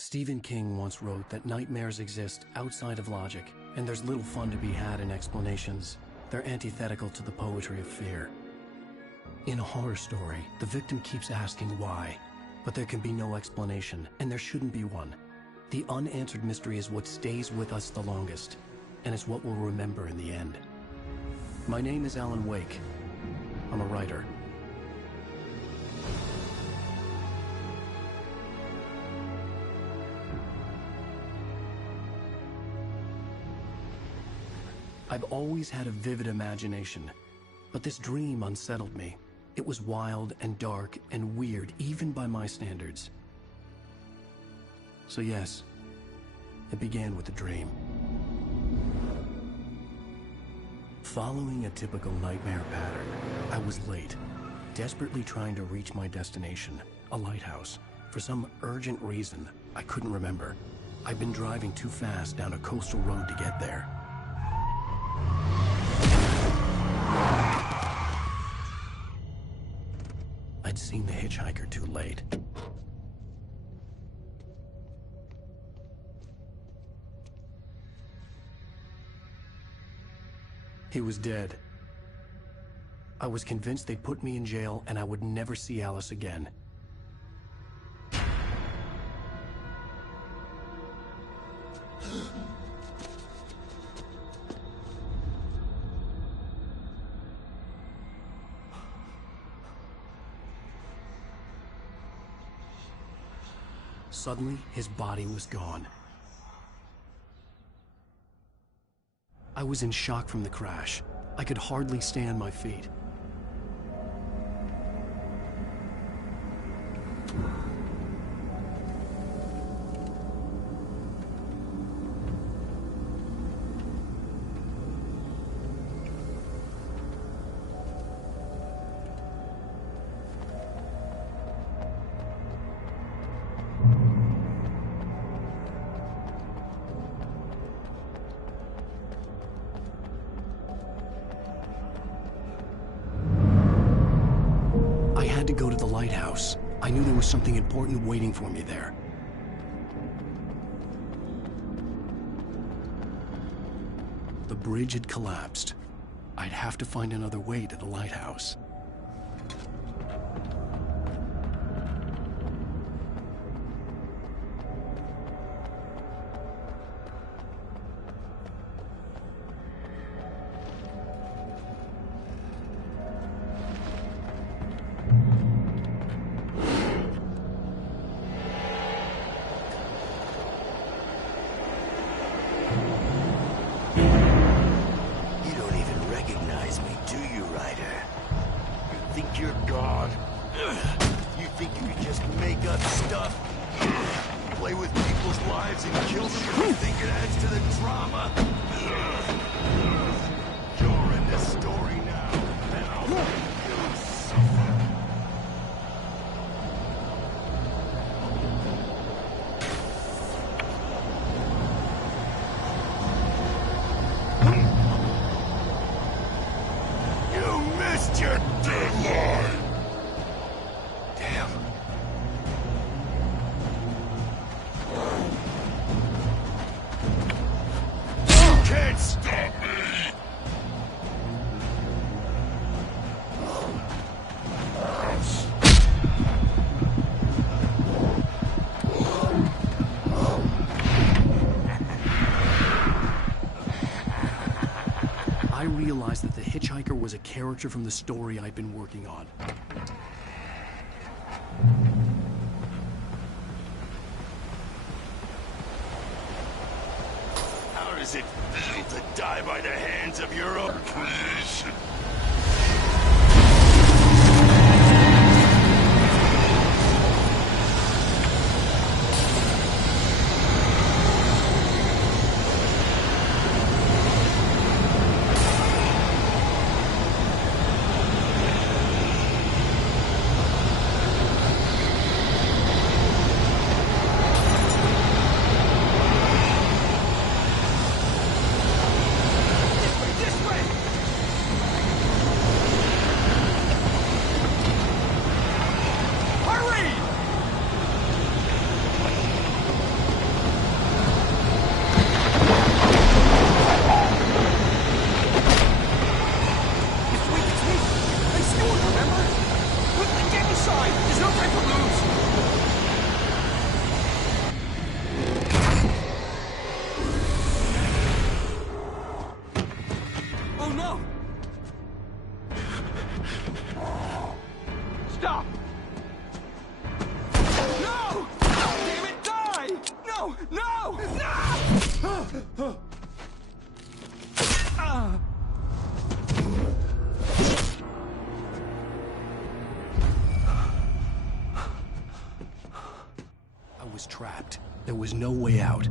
Stephen King once wrote that nightmares exist outside of logic, and there's little fun to be had in explanations. They're antithetical to the poetry of fear. In a horror story, the victim keeps asking why, but there can be no explanation, and there shouldn't be one. The unanswered mystery is what stays with us the longest, and it's what we'll remember in the end. My name is Alan Wake. I'm a writer. I've always had a vivid imagination, but this dream unsettled me. It was wild and dark and weird, even by my standards. So yes, it began with a dream. Following a typical nightmare pattern, I was late, desperately trying to reach my destination, a lighthouse. For some urgent reason, I couldn't remember. I'd been driving too fast down a coastal road to get there. I'd seen the hitchhiker too late. He was dead. I was convinced they'd put me in jail and I would never see Alice again. Suddenly, his body was gone. I was in shock from the crash. I could hardly stay on my feet. To go to the lighthouse. I knew there was something important waiting for me there. The bridge had collapsed. I'd have to find another way to the lighthouse. I realized that the hitchhiker was a character from the story I'd been working on. How does it feel to die by the hands of your own creation? Stop! No! Damn it, die! No! No! No! I was trapped. There was no way out.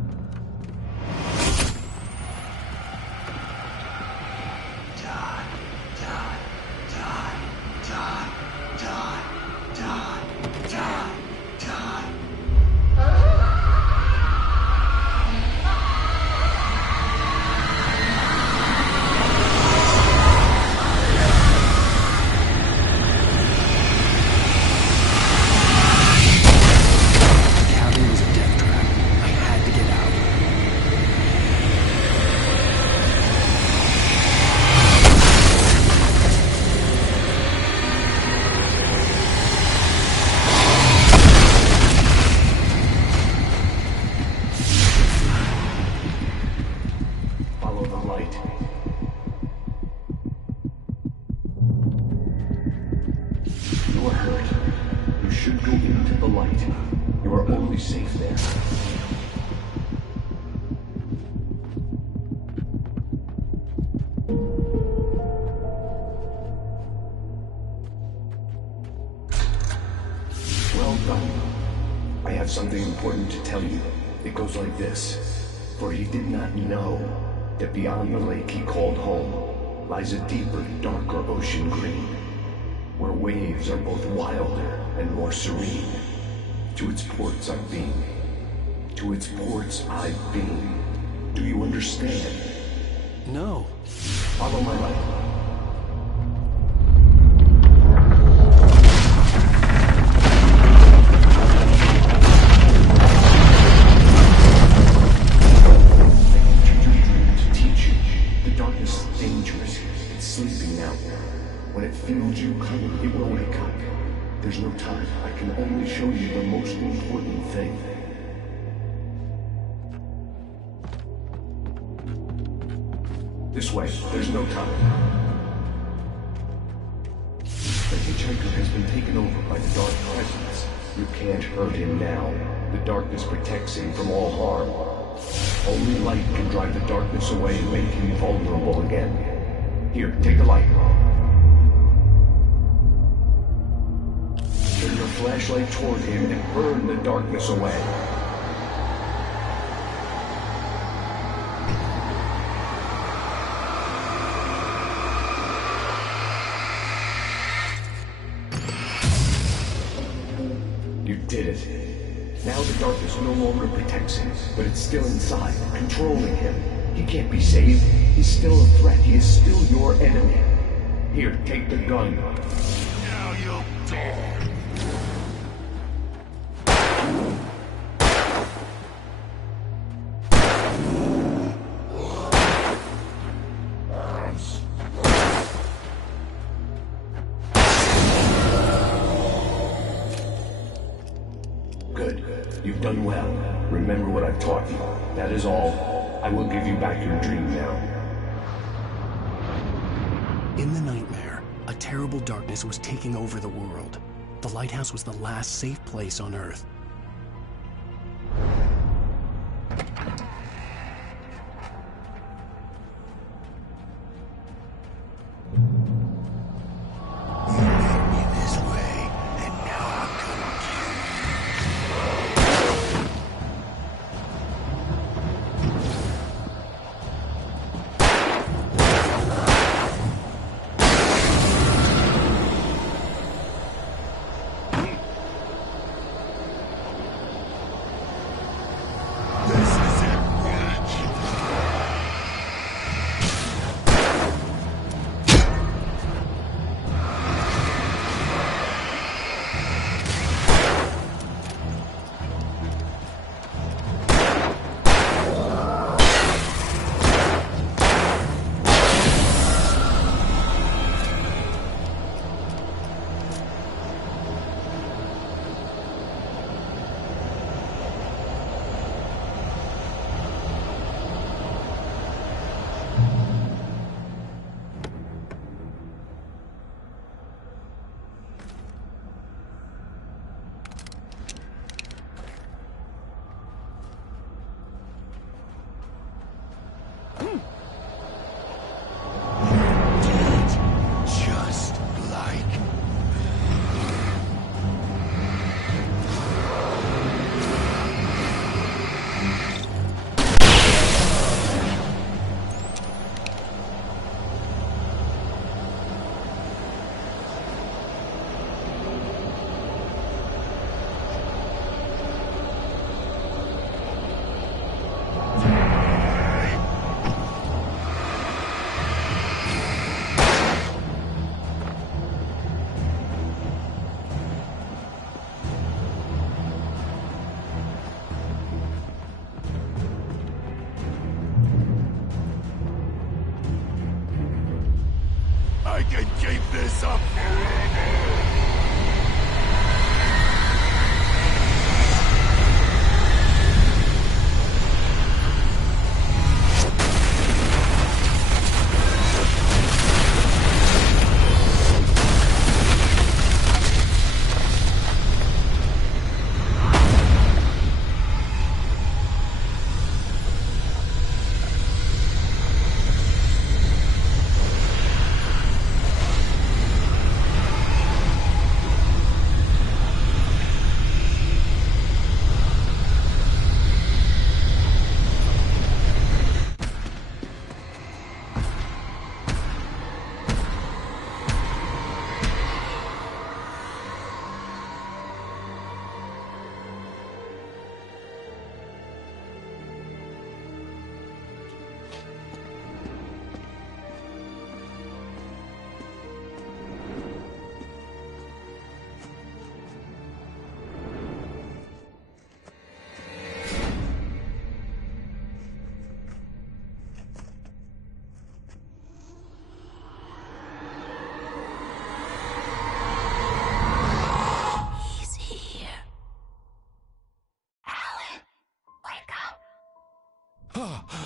Something important to tell you. It goes like this. For he did not know that beyond the lake he called home lies a deeper, darker ocean green, where waves are both wilder and more serene. To its ports I've been. To its ports I've been. Do you understand? No. Follow my light. There's no time. I can only show you the most important thing. This way. There's no time. The hitchhiker has been taken over by the dark presence. You can't hurt him now. The darkness protects him from all harm. Only light can drive the darkness away and make him vulnerable again. Here, take the light. Turn your flashlight toward him and burn the darkness away. You did it. Now the darkness no longer protects him, but it's still inside, controlling him. He can't be saved. He's still a threat. He is still your enemy. Here, take the gun. Now you'll die. Good. You've done well. Remember what I've taught you. That is all. I will give you back your dream now. In the nightmare, a terrible darkness was taking over the world. The lighthouse was the last safe place on Earth.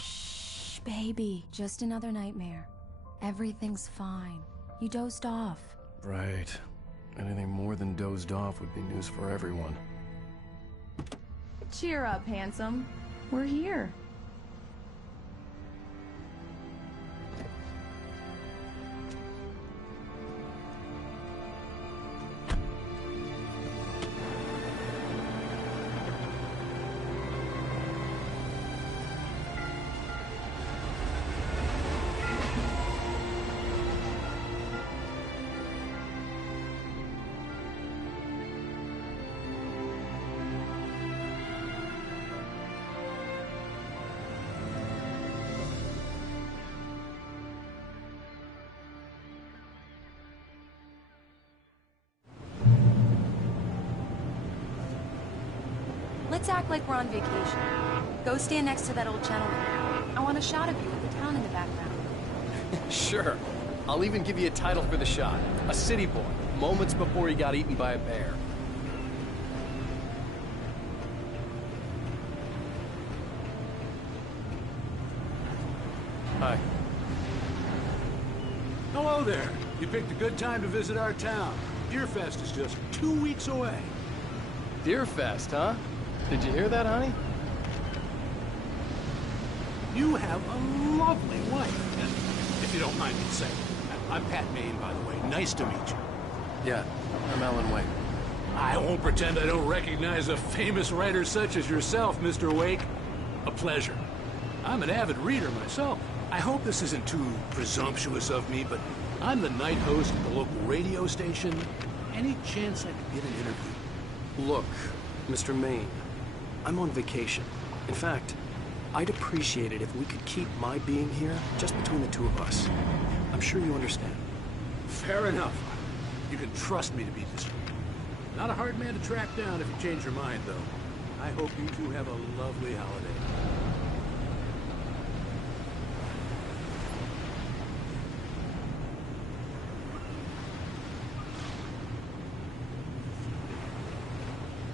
Shh, baby. Just another nightmare. Everything's fine. You dozed off. Right. Anything more than dozed off would be news for everyone. Cheer up, handsome. We're here. Let's act like we're on vacation. Go stand next to that old gentleman. I want a shot of you with the town in the background. Sure. I'll even give you a title for the shot. A city boy, moments before he got eaten by a bear. Hi. Hello there. You picked a good time to visit our town. Deerfest is just 2 weeks away. Deerfest, huh? Did you hear that, honey? You have a lovely wife, and if you don't mind me saying. I'm Pat Maine, by the way. Nice to meet you. Yeah, I'm Alan Wake. I won't pretend I don't recognize a famous writer such as yourself, Mr. Wake. A pleasure. I'm an avid reader myself. I hope this isn't too presumptuous of me, but I'm the night host at the local radio station. Any chance I could get an interview? Look, Mr. Maine, I'm on vacation. In fact, I'd appreciate it if we could keep my being here just between the two of us. I'm sure you understand. Fair enough. You can trust me to be discreet. Not a hard man to track down if you change your mind, though. I hope you two have a lovely holiday.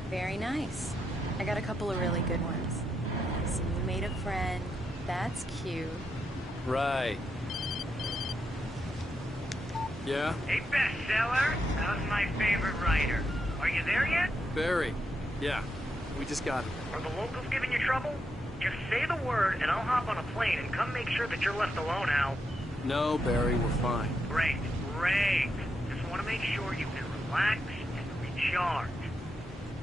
Very nice. I got a couple of really good ones. So you made a friend. That's cute. Right. Yeah? Hey, bestseller, how's my favorite writer? Are you there yet? Barry. Yeah. We just got it. Are the locals giving you trouble? Just say the word and I'll hop on a plane and come make sure that you're left alone, Al. No, Barry, we're fine. Great, great. Just want to make sure you can relax and recharge.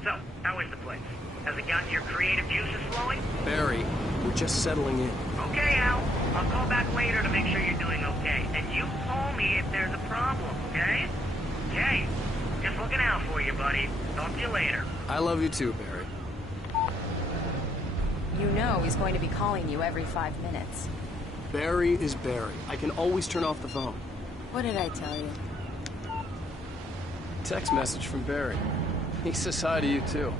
So, how is the place? Has it gotten your creative juices flowing? Barry, we're just settling in. Okay, Al. I'll call back later to make sure you're doing okay. And you call me if there's a problem, okay? Okay. Just looking out for you, buddy. Talk to you later. I love you too, Barry. You know he's going to be calling you every 5 minutes. Barry is Barry. I can always turn off the phone. What did I tell you? Text message from Barry. He says hi to you too.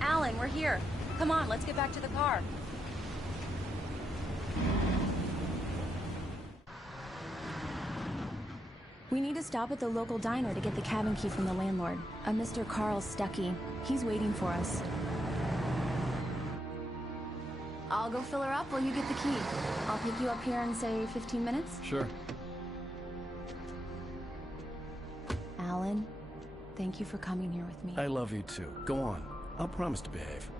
Alan, we're here. Come on, let's get back to the car. We need to stop at the local diner to get the cabin key from the landlord, a Mr. Carl Stuckey. He's waiting for us. I'll go fill her up while you get the key. I'll pick you up here in, say, 15 minutes? Sure. Alan, thank you for coming here with me. I love you too. Go on. I'll promise to behave.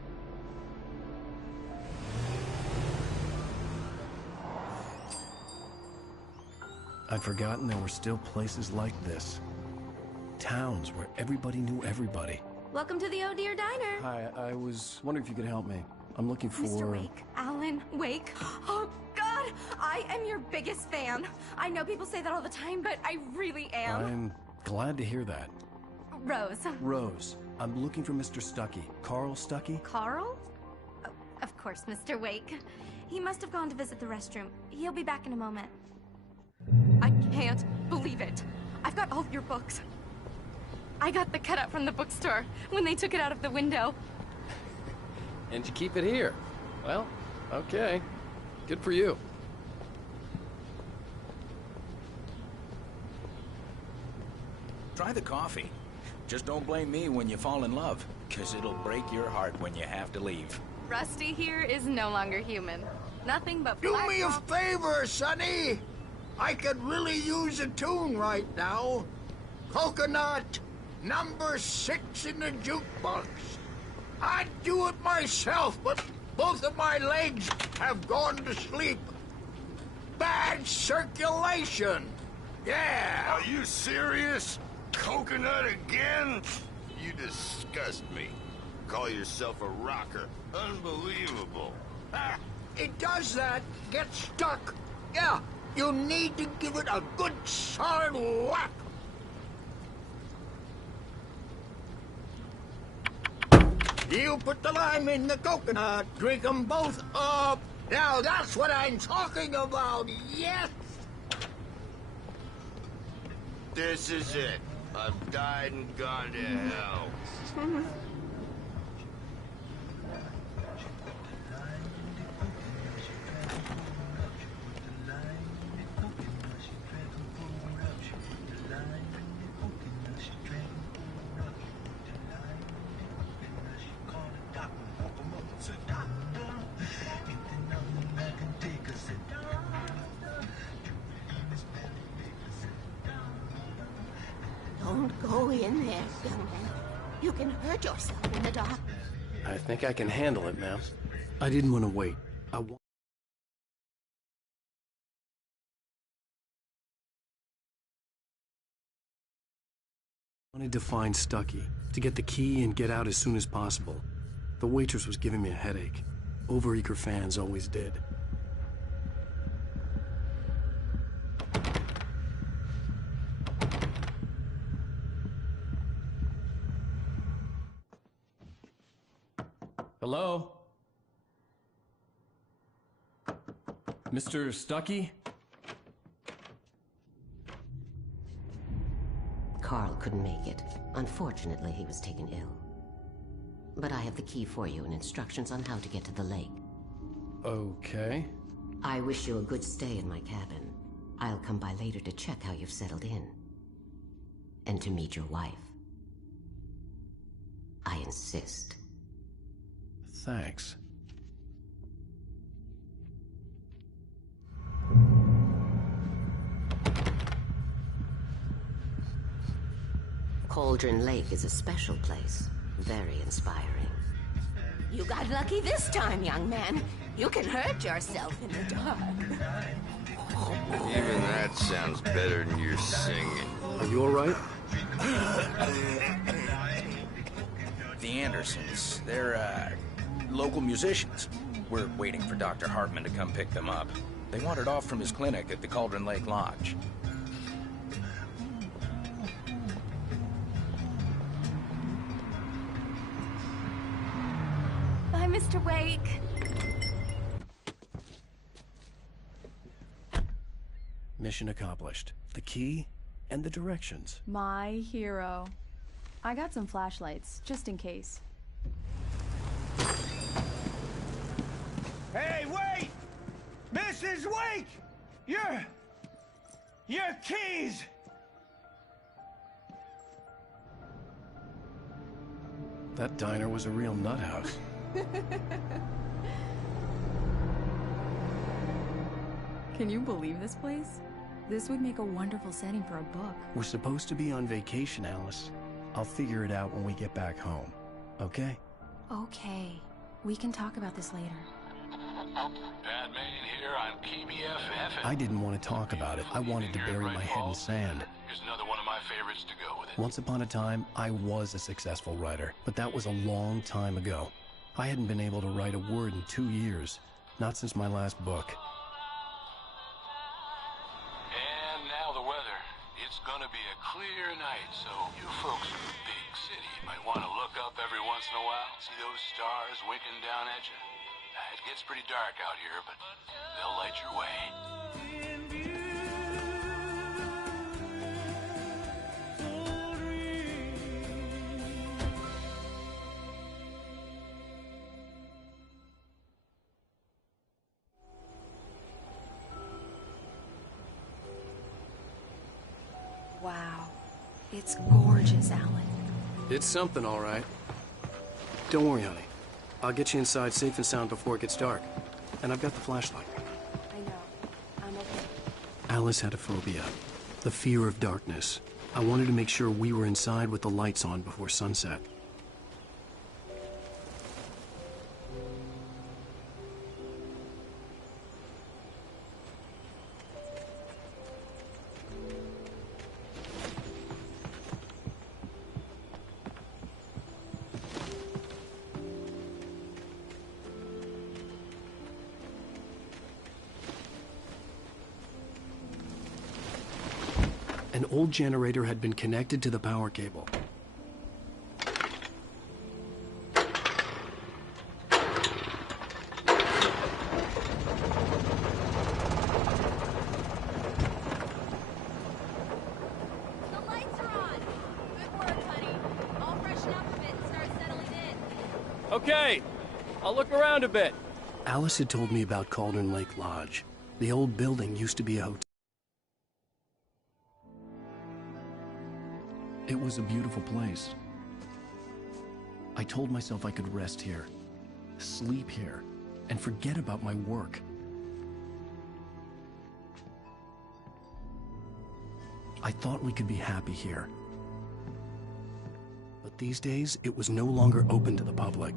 I'd forgotten there were still places like this. Towns where everybody knew everybody. Welcome to the Oh Dear Diner. Hi, I was wondering if you could help me. I'm looking for... Mr. Wake. Alan Wake. Oh, God! I am your biggest fan. I know people say that all the time, but I really am. I'm glad to hear that. Rose. Rose, I'm looking for Mr. Stuckey. Carl Stuckey? Carl? Oh, of course, Mr. Wake. He must have gone to visit the restroom. He'll be back in a moment. I can't believe it. I've got all your books. I got the cutout from the bookstore when they took it out of the window. And you keep it here. Well, okay. Good for you. Try the coffee. Just don't blame me when you fall in love, because it'll break your heart when you have to leave. Rusty here is no longer human. Nothing but Do me a favor, Sonny. I could really use a tune right now. Coconut, number 6 in the jukebox. I'd do it myself, but both of my legs have gone to sleep. Bad circulation. Yeah. Are you serious? Coconut again? You disgust me. Call yourself a rocker. Unbelievable. Ah, it does that. Get stuck. Yeah, you need to give it a good solid whack. You put the lime in the coconut. Drink them both up. Now that's what I'm talking about. Yes. This is it. I've died and gone to hell. Don't go in there, young man. You can hurt yourself in the dark. I think I can handle it, ma'am. I didn't want to wait. Wanted to find Stucky, to get the key and get out as soon as possible. The waitress was giving me a headache. Overeager fans always did. Hello? Mr. Stucky? Carl couldn't make it. Unfortunately, he was taken ill. But I have the key for you and instructions on how to get to the lake. Okay. I wish you a good stay in my cabin. I'll come by later to check how you've settled in. And to meet your wife. I insist. Thanks. Cauldron Lake is a special place. Very inspiring. You got lucky this time, young man. You can hurt yourself in the dark. Even that sounds better than your singing. Are you all right? The Andersons, they're, local musicians. We're waiting for Dr. Hartman to come pick them up. They wandered off from his clinic at the Cauldron Lake Lodge. Bye, Mr. Wake. Mission accomplished. The key and the directions. My hero. I got some flashlights, just in case. Hey, wait! Mrs. Wake! Your keys! That diner was a real nut house. Can you believe this place? This would make a wonderful setting for a book. We're supposed to be on vacation, Alice. I'll figure it out when we get back home. Okay? Okay. We can talk about this later. Batman here on KBFF. I didn't want to talk about it. I wanted to bury my head in sand. Here's another one of my favorites to go with it. Once upon a time, I was a successful writer, but that was a long time ago. I hadn't been able to write a word in 2 years. Not since my last book. And now the weather. It's gonna be a clear night, so you folks in the big city might want to look up every once in a while. See those stars winking down at you? It gets pretty dark out here, but they'll light your way. Wow. It's gorgeous, Alan. It's something, all right. Don't worry, honey. I'll get you inside safe and sound before it gets dark. And I've got the flashlight. I know. I'm okay. Alice had a phobia. The fear of darkness. I wanted to make sure we were inside with the lights on before sunset. An old generator had been connected to the power cable. Okay, I'll look around a bit. Alice had told me about Cauldron Lake Lodge. The old building used to be a hotel. It was a beautiful place. I told myself I could rest here, sleep here, and forget about my work. I thought we could be happy here. But these days, it was no longer open to the public.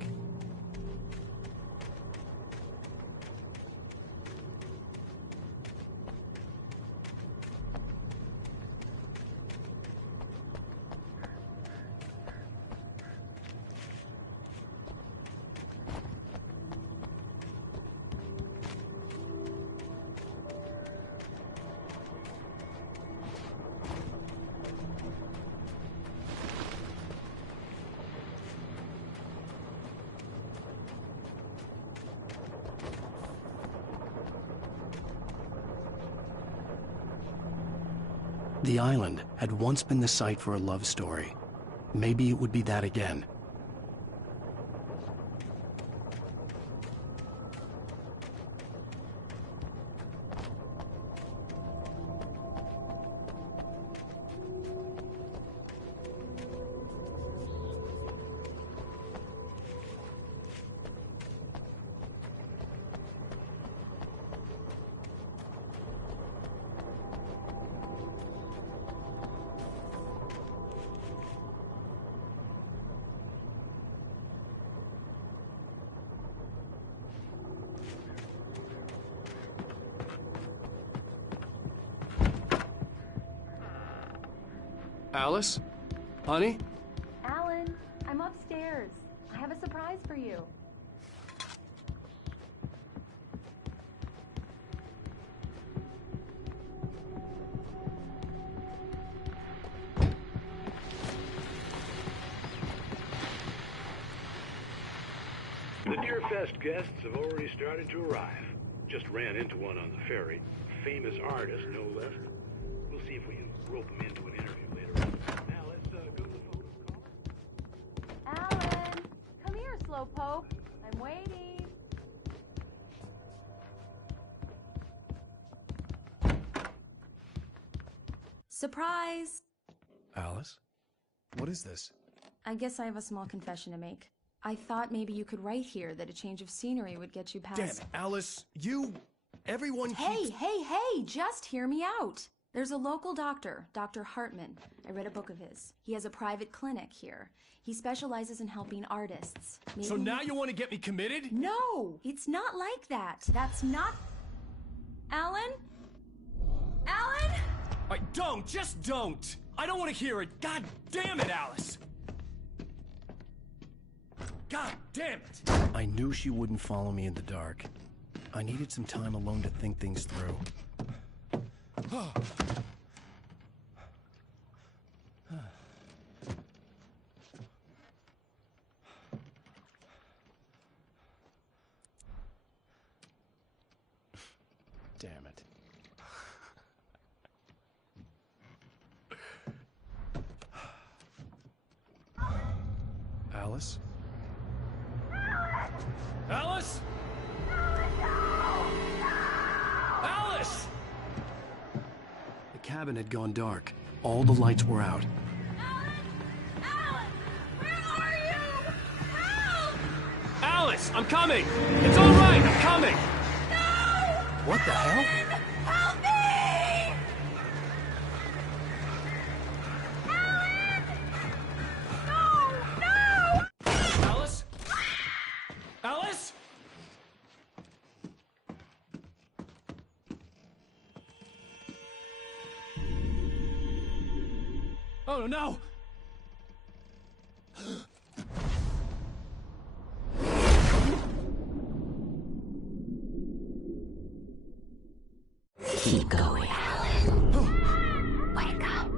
The island had once been the site for a love story. Maybe it would be that again. Alice? Honey? Alan, I'm upstairs. I have a surprise for you. The Deerfest guests have already started to arrive. Just ran into one on the ferry. Famous artist, no less. We'll see if we can rope him into an interview later on. Now let's go to the photo call. Alan, come here, slowpoke. I'm waiting. Surprise! Alice? What is this? I guess I have a small confession to make. I thought maybe you could write here that a change of scenery would get you past... Damn it, Alice, everyone keeps... Hey, just hear me out. There's a local doctor, Dr. Hartman. I read a book of his. He has a private clinic here. He specializes in helping artists. So now you want to get me committed? No, it's not like that. That's not... Alan? Alan? Just don't! I don't want to hear it. God damn it, Alice! God damn it! I knew she wouldn't follow me in the dark. I needed some time alone to think things through. Damn it. Alice? Alice? Alice! The cabin had gone dark. All the lights were out. Alice, I'm coming! It's all right, I'm coming! No! What the hell? Help me! Alan! No! No! Alice? Alice? Oh no! Keep going, Alan. Wake up.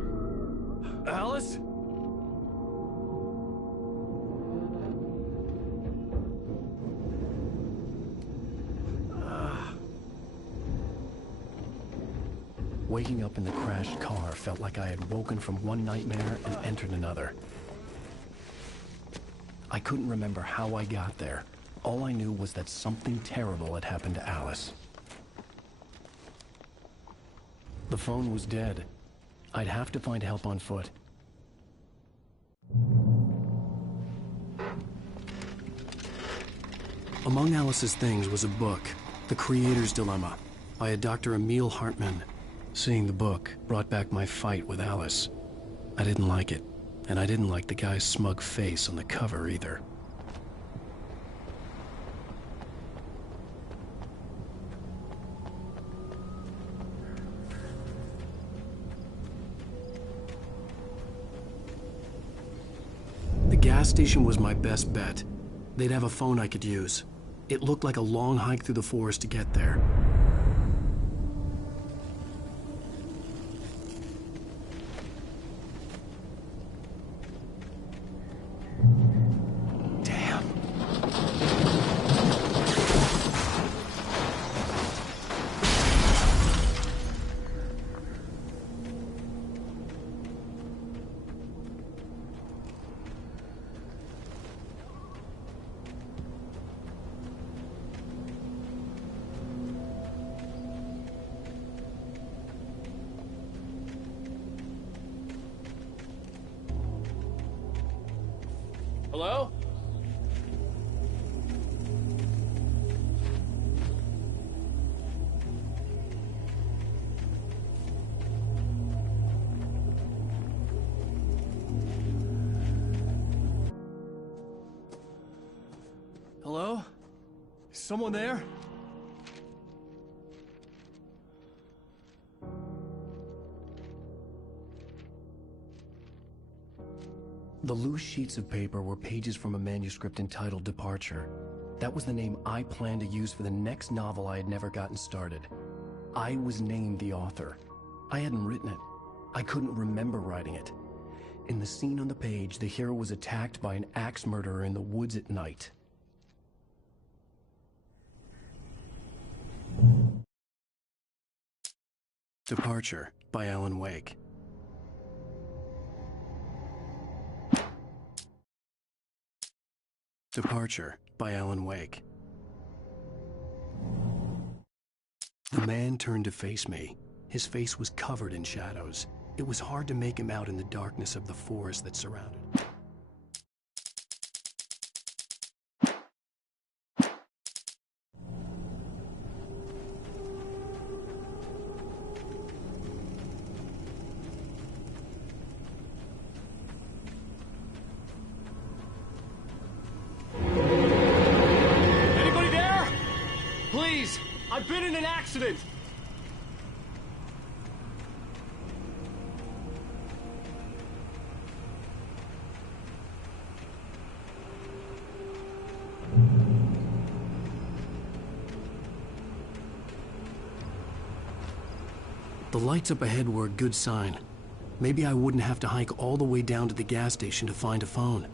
Alice? Waking up in the crashed car felt like I had woken from one nightmare and entered another. I couldn't remember how I got there. All I knew was that something terrible had happened to Alice. The phone was dead. I'd have to find help on foot. Among Alice's things was a book, The Creator's Dilemma, by a Dr. Emil Hartman. Seeing the book brought back my fight with Alice. I didn't like it, and I didn't like the guy's smug face on the cover either. The gas station was my best bet. They'd have a phone I could use. It looked like a long hike through the forest to get there. Hello? Hello? Is someone there? The loose sheets of paper were pages from a manuscript entitled Departure. That was the name I planned to use for the next novel I had never gotten started. I was named the author. I hadn't written it. I couldn't remember writing it. In the scene on the page, the hero was attacked by an axe murderer in the woods at night. Departure by Alan Wake. Departure by Alan Wake. The man turned to face me. His face was covered in shadows. It was hard to make him out in the darkness of the forest that surrounded him. Anybody there? Please, I've been in an accident. The lights up ahead were a good sign. Maybe I wouldn't have to hike all the way down to the gas station to find a phone.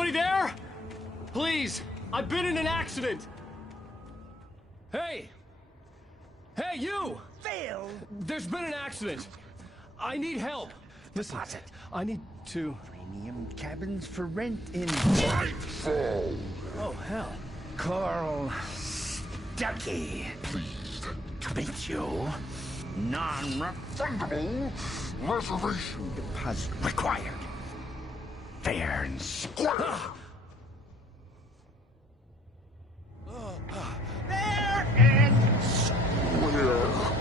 Anybody there? Please, I've been in an accident. Hey! Hey, you! Phil! There's been an accident. I need help. Listen, I need to... Premium cabins for rent in... Nightfall! Oh, hell. Carl Stuckey. Pleased to meet you. Non-refundable reservation deposit required. Fair and square. Fair and square.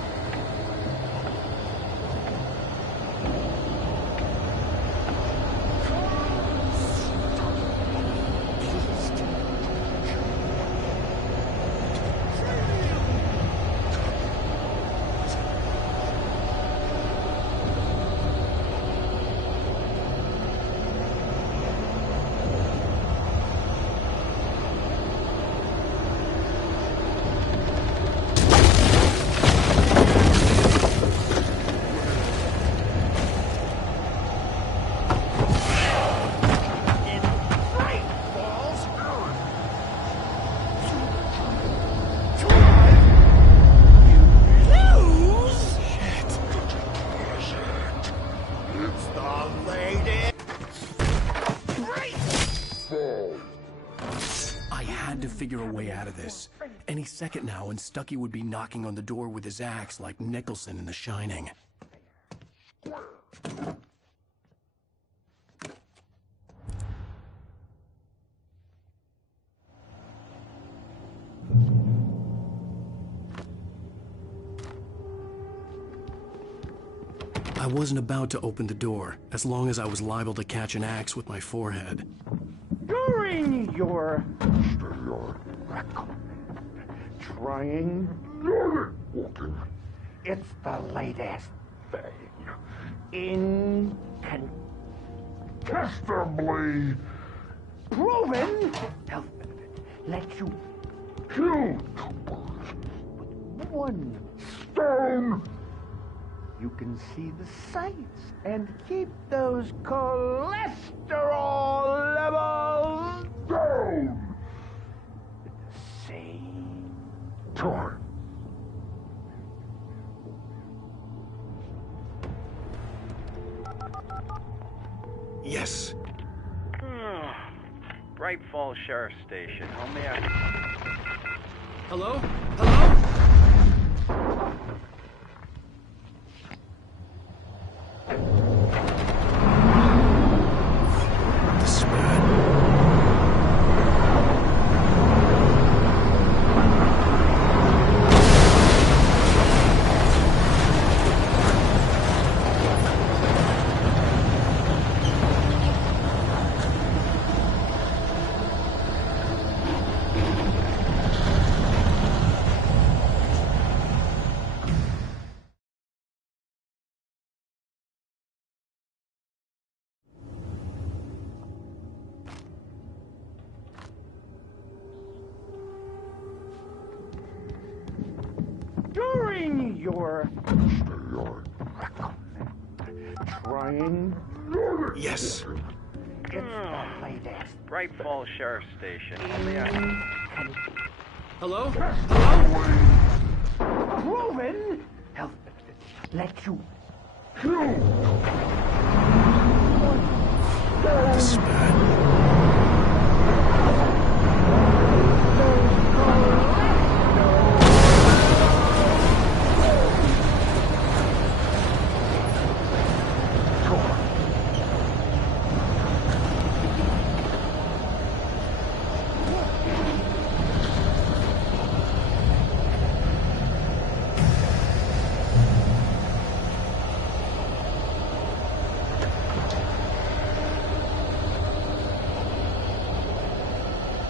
Figure a way out of this. Any second now, and Stuckey would be knocking on the door with his axe like Nicholson in The Shining. I wasn't about to open the door, as long as I was liable to catch an axe with my forehead. During your trying walking, it's the latest thing. Incontestably proven health benefit. Let you kill two birds with one stone. You can see the sights and keep those cholesterol levels down at the same time. Yes. Bright Falls Sheriff Station. How may I... Hello? Hello? During your trying... Yes. It's the latest. Bright Falls Sheriff Station. How may I... Hello? Proven health benefit. Let you kill. This is bad.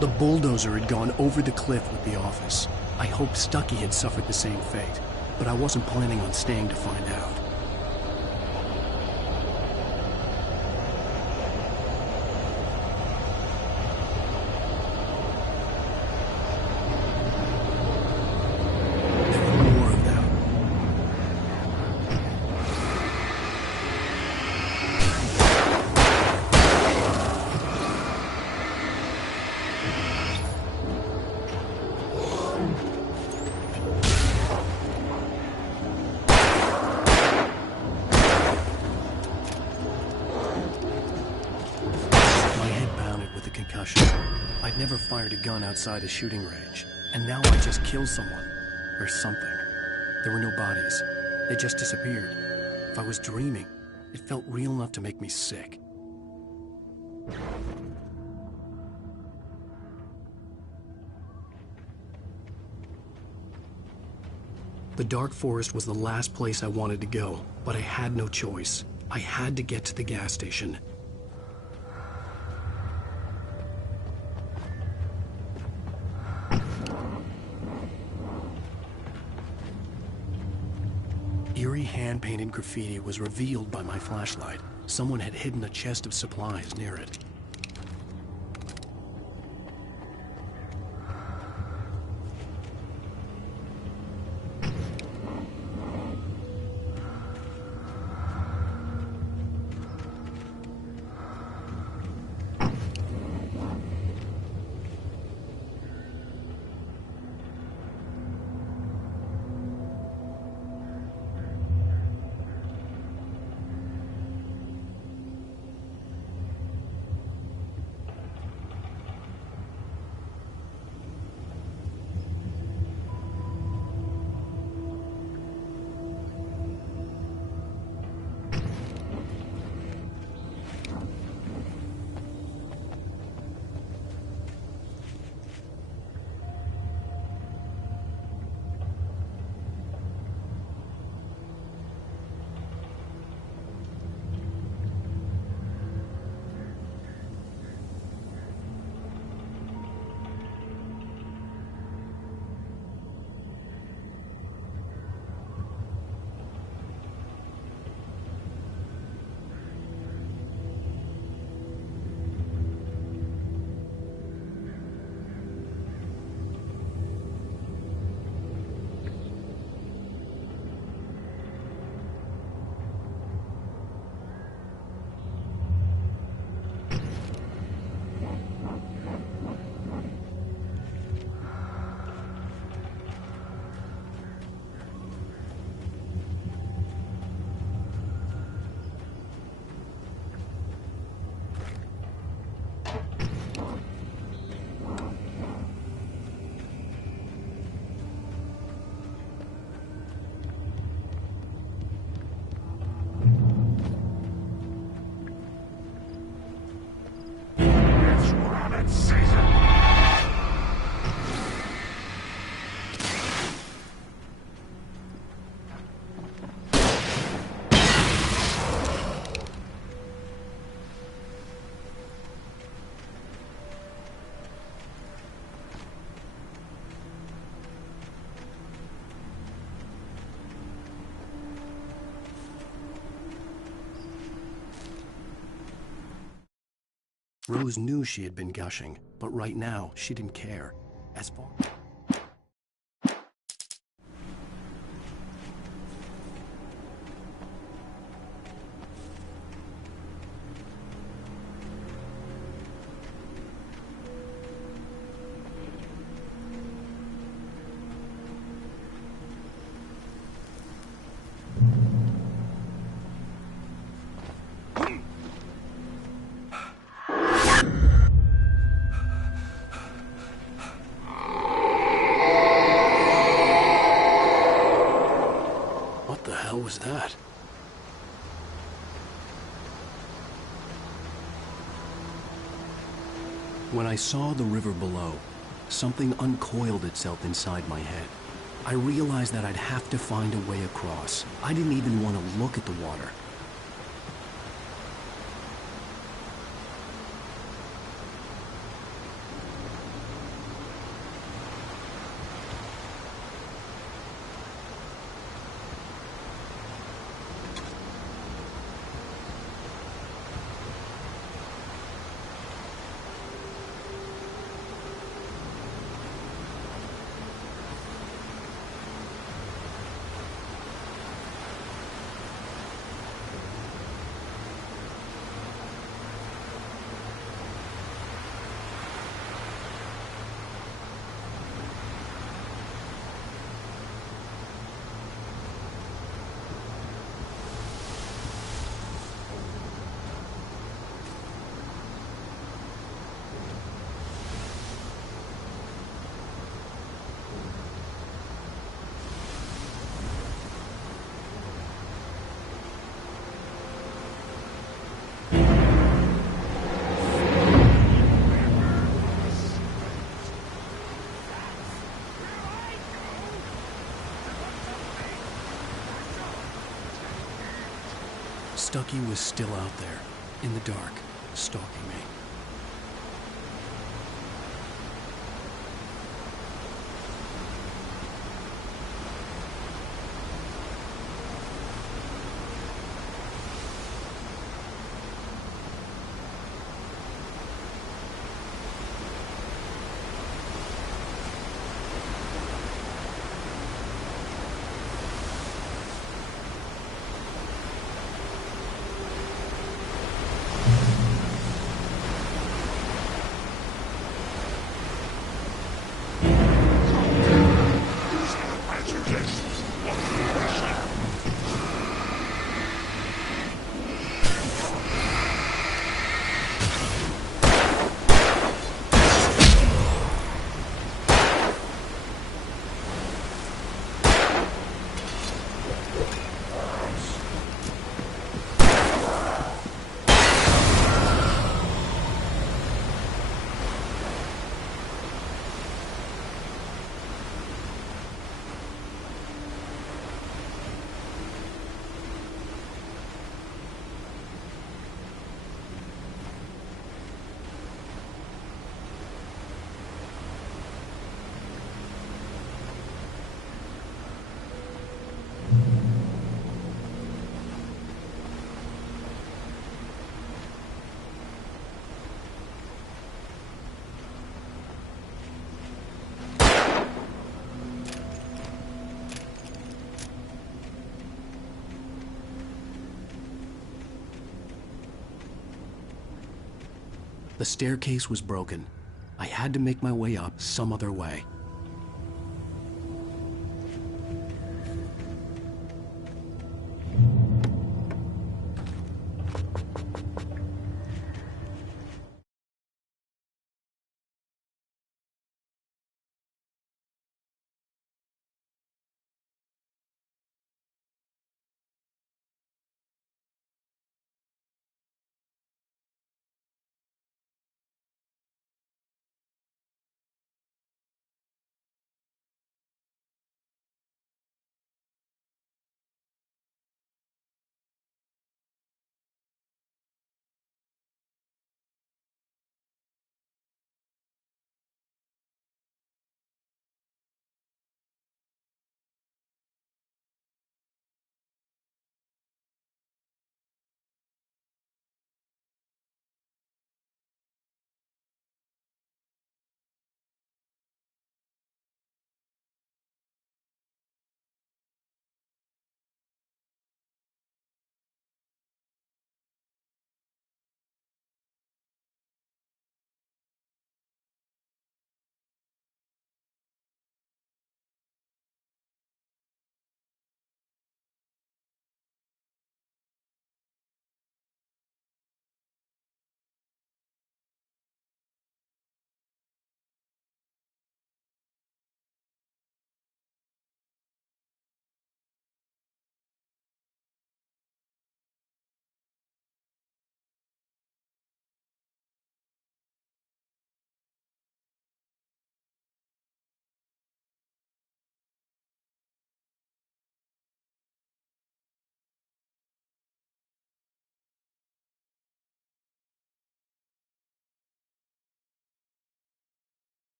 The bulldozer had gone over the cliff with the office. I hoped Stuckey had suffered the same fate, but I wasn't planning on staying to find out. I'd never fired a gun outside a shooting range, and now I just killed someone. Or something. There were no bodies. They just disappeared. If I was dreaming, it felt real enough to make me sick. The dark forest was the last place I wanted to go, but I had no choice. I had to get to the gas station. Eerie hand-painted graffiti was revealed by my flashlight. Someone had hidden a chest of supplies near it. Rose knew she had been gushing, but right now, she didn't care. As far... was that? When I saw the river below, something uncoiled itself inside my head. I realized that I'd have to find a way across. I didn't even want to look at the water. Stucky was still out there, in the dark, stalking me. The staircase was broken. I had to make my way up some other way.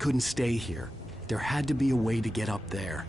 couldn't stay here. There had to be a way to get up there.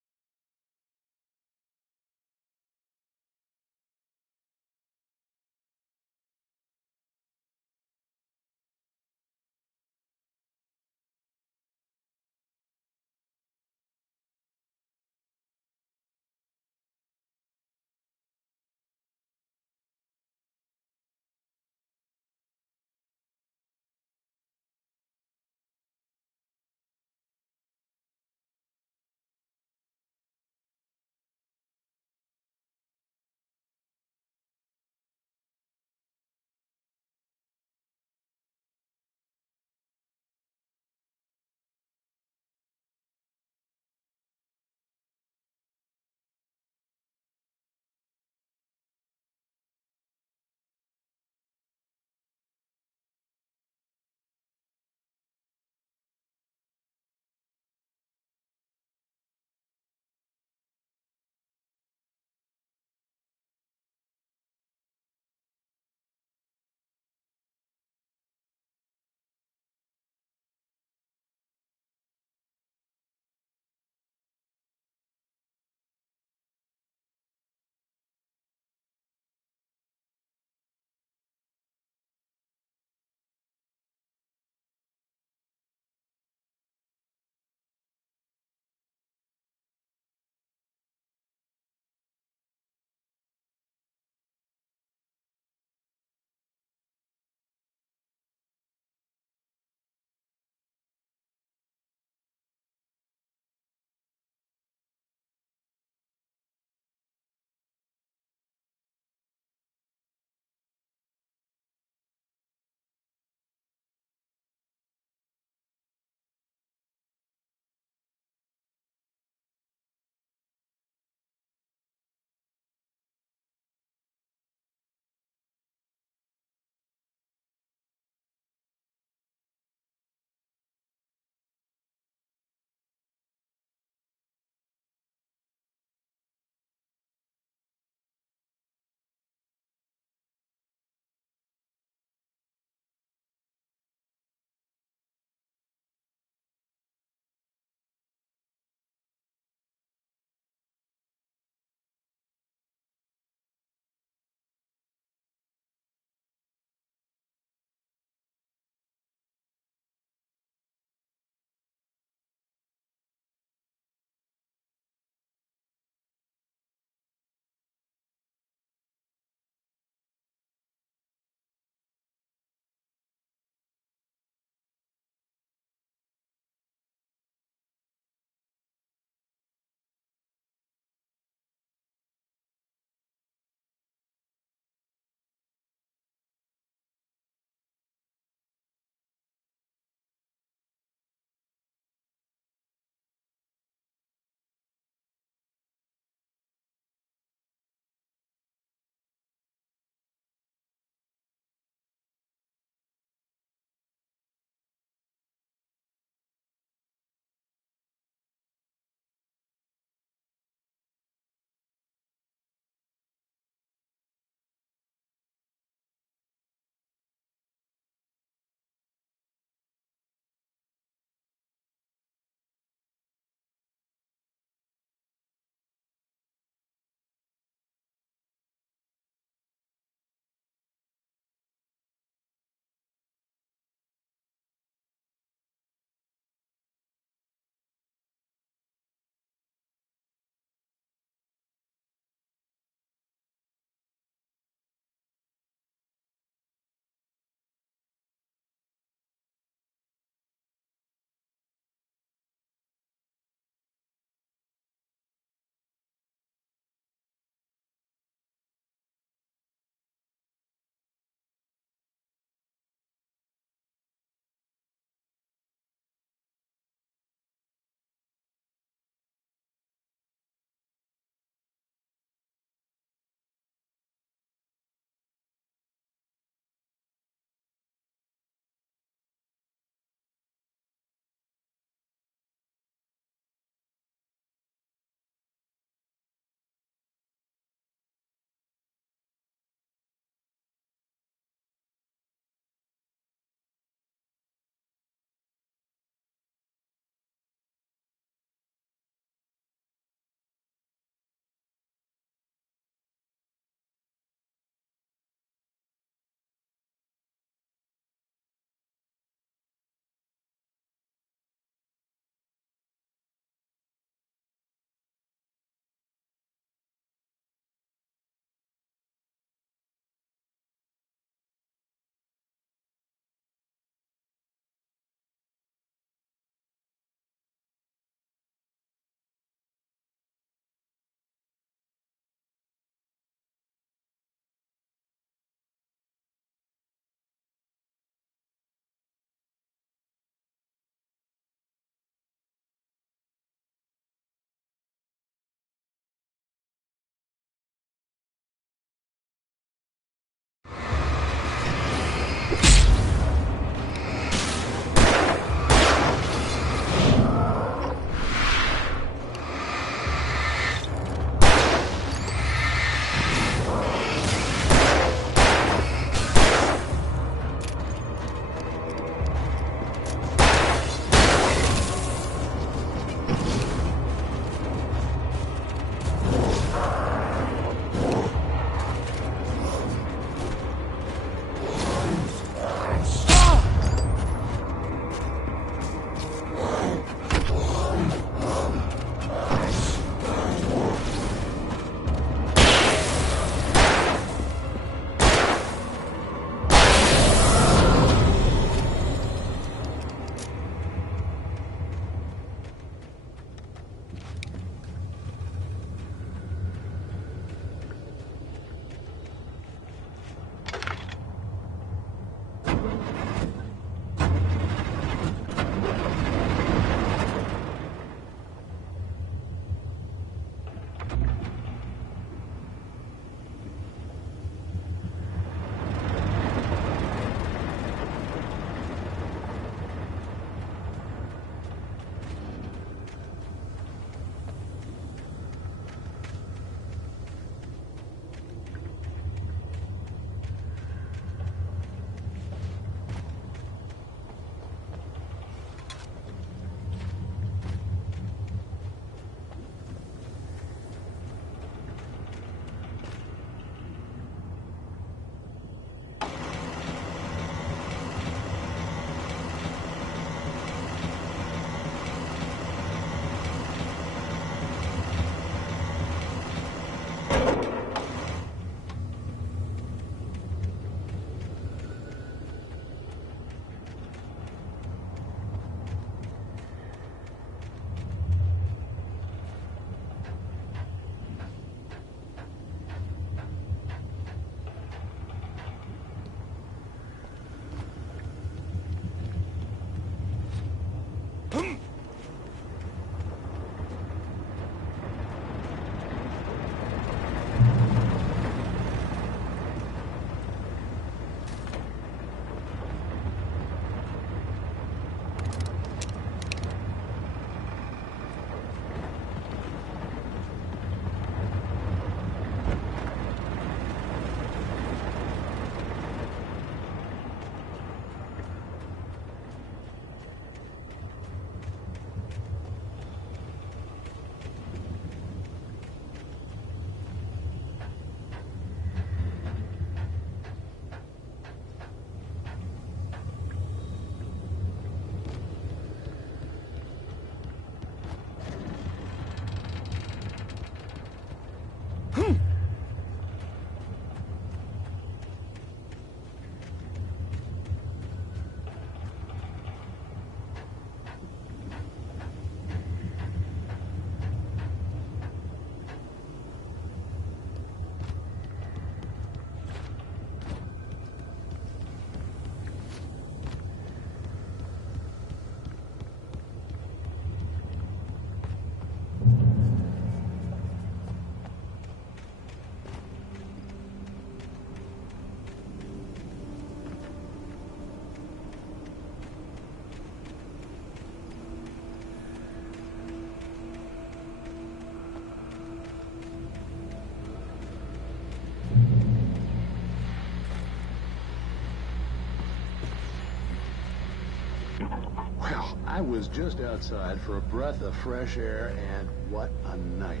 I was just outside for a breath of fresh air, and what a night.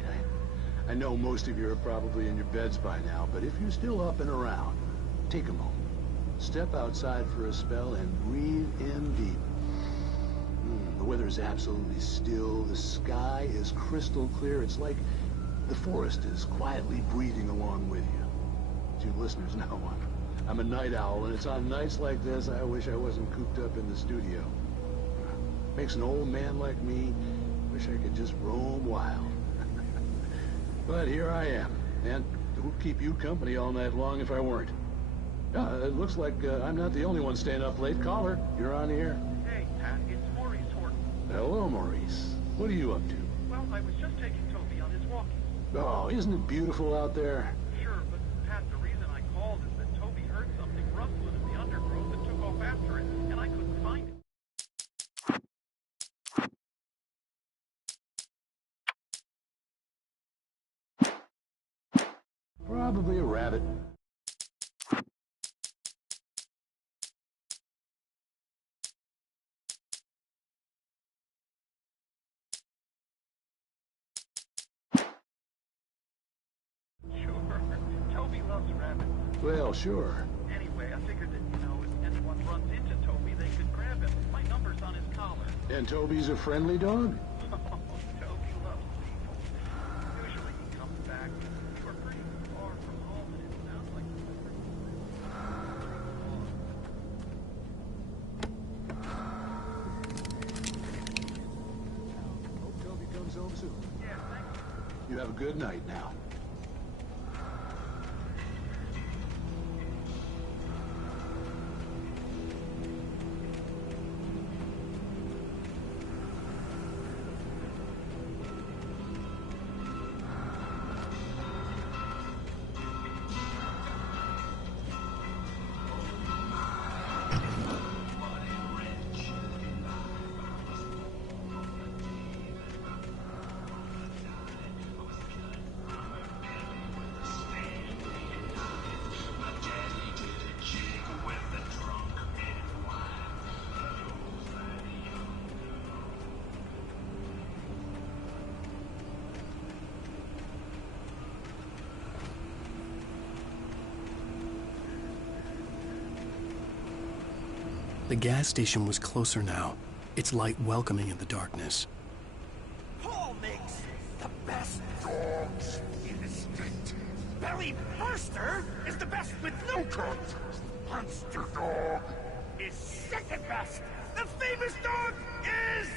I know most of you are probably in your beds by now, but if you're still up and around, take a moment. Step outside for a spell and breathe in deep. The weather is absolutely still. The sky is crystal clear. It's like the forest is quietly breathing along with you. As you listeners know, I'm a night owl, and it's on nights like this I wish I wasn't cooped up in the studio. Makes an old man like me wish I could just roam wild. But here I am, and it would keep you company all night long if I weren't. It looks like I'm not the only one staying up late. Caller, you're on the air. Hey, Pat, it's Maurice Horton. Hello, Maurice. What are you up to? Well, I was just taking Toby on his walking. Oh, isn't it beautiful out there? Sure, but Pat, the reason I called is that Toby heard something rustling in the undergrowth and took off after it, and I couldn't find it. Probably a rabbit. Toby loves rabbits. Well, sure. Anyway, I figured that, if anyone runs into Toby, they could grab him. My number's on his collar. And Toby's a friendly dog? Toby loves people. Usually he comes back. You are pretty far from home, and it sounds like Hope Toby comes home soon. Yeah, thank you. You have a good night now. The gas station was closer now, its light welcoming in the darkness. Paul makes the best dogs in the state. Belly Burster is the best with no contest. Monster Dog is second best. The famous dog is...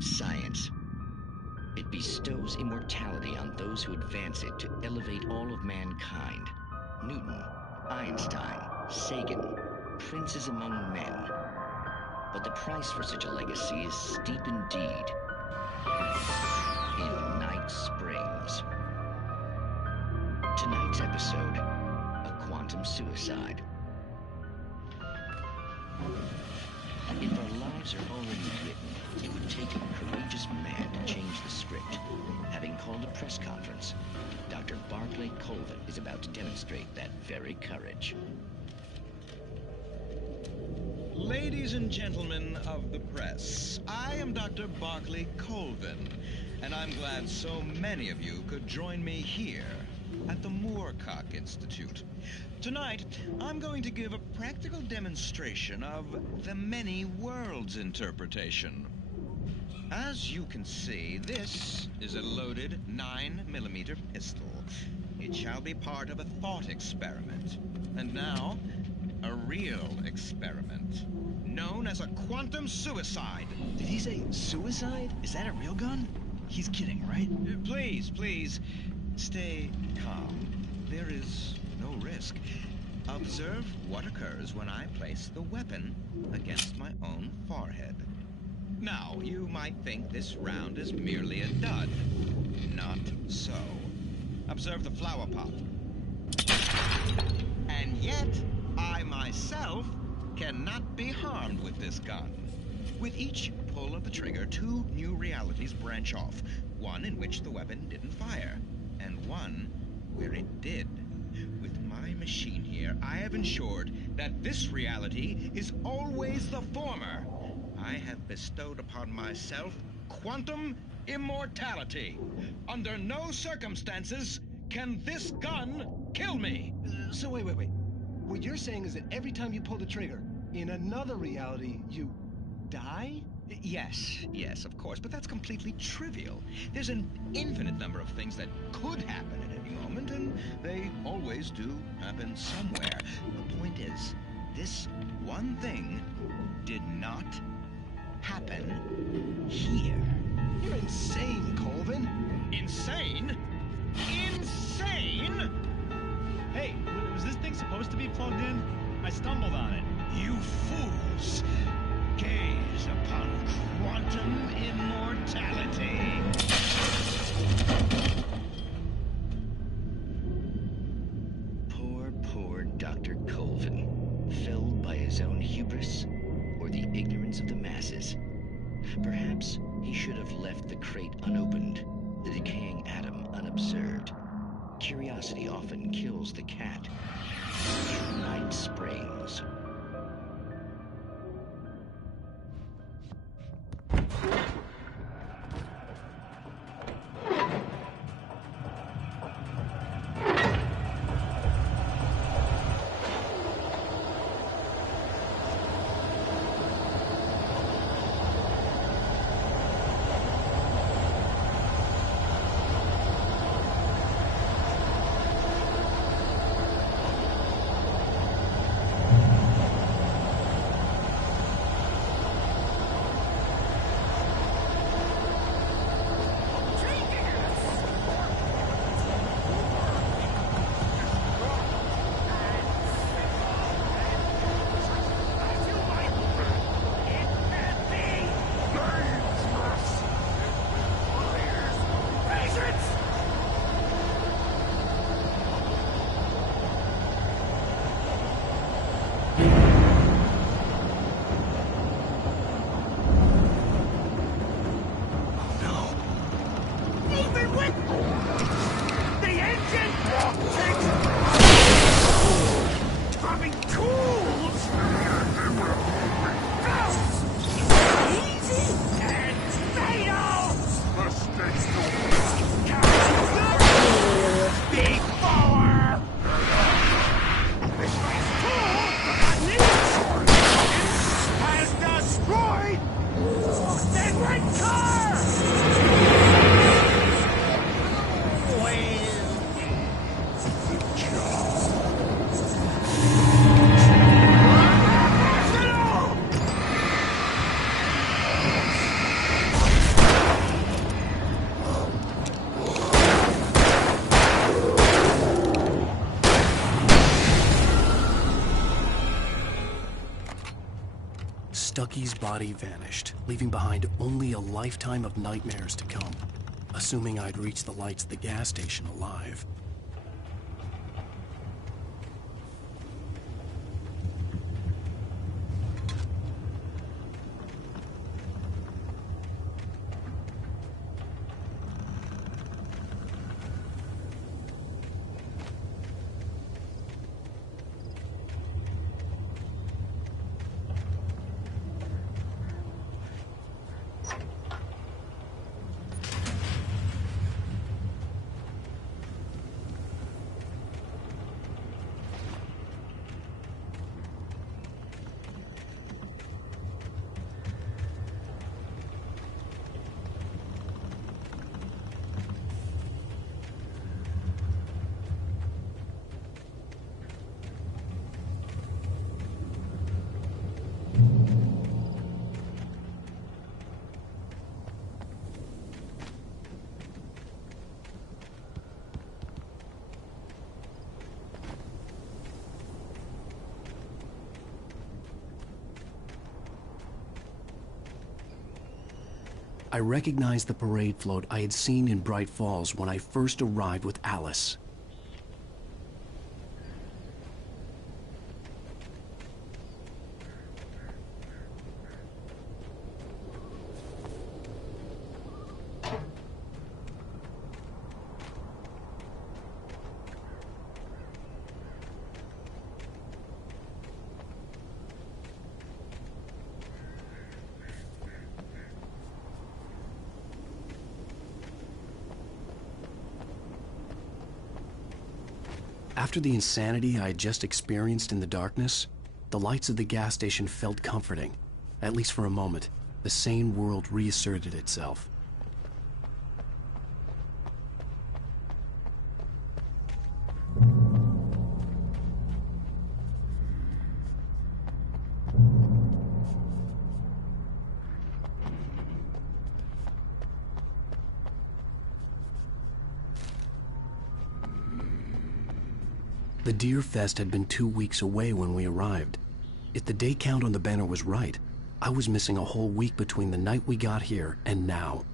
Science. It bestows immortality on those who advance it to elevate all of mankind. Newton, Einstein, Sagan, princes among men. But the price for such a legacy is steep indeed. In Night Springs. Tonight's episode, a quantum suicide. If our lives are already written, it would take a courageous man to change the script. Having called a press conference, Dr. Barclay Colvin is about to demonstrate that very courage. Ladies and gentlemen of the press, I am Dr. Barclay Colvin, and I'm glad so many of you could join me here at the Moorcock Institute. Tonight, I'm going to give a practical demonstration of the many worlds interpretation. As you can see, this is a loaded 9mm pistol. It shall be part of a thought experiment. And now, a real experiment, known as a quantum suicide. Did he say suicide? Is that a real gun? He's kidding, right? Please, stay calm. There is no risk. Observe what occurs when I place the weapon against my own forehead. Now, you might think this round is merely a dud. Not so. Observe the flower pot. And yet, I myself cannot be harmed with this gun. With each pull of the trigger, two new realities branch off. One in which the weapon didn't fire, and one where it did. With my machine here, I have ensured that this reality is always the former. I have bestowed upon myself quantum immortality. Under no circumstances can this gun kill me. So wait. What you're saying is that every time you pull the trigger, in another reality, you die? Yes, of course, but that's completely trivial. There's an infinite number of things that could happen at any moment, and they always do happen somewhere. The point is, this one thing did not happen here. You're insane, Colvin. Insane? Insane? Hey, was this thing supposed to be plugged in? I stumbled on it. You fools! Gaze upon quantum immortality. Poor Dr. Colvin, felled by his own hubris or the ignorance of the masses. Perhaps he should have left the crate unopened, the decaying atom unobserved. Curiosity often kills the cat. In Night Springs. Stucky's body vanished, leaving behind only a lifetime of nightmares to come, assuming I'd reach the lights of the gas station alive. I recognized the parade float I had seen in Bright Falls when I first arrived with Alice. After the insanity I had just experienced in the darkness, the lights of the gas station felt comforting. At least for a moment, the sane world reasserted itself. The Deer Fest had been 2 weeks away when we arrived. If the day count on the banner was right, I was missing a whole week between the night we got here and now.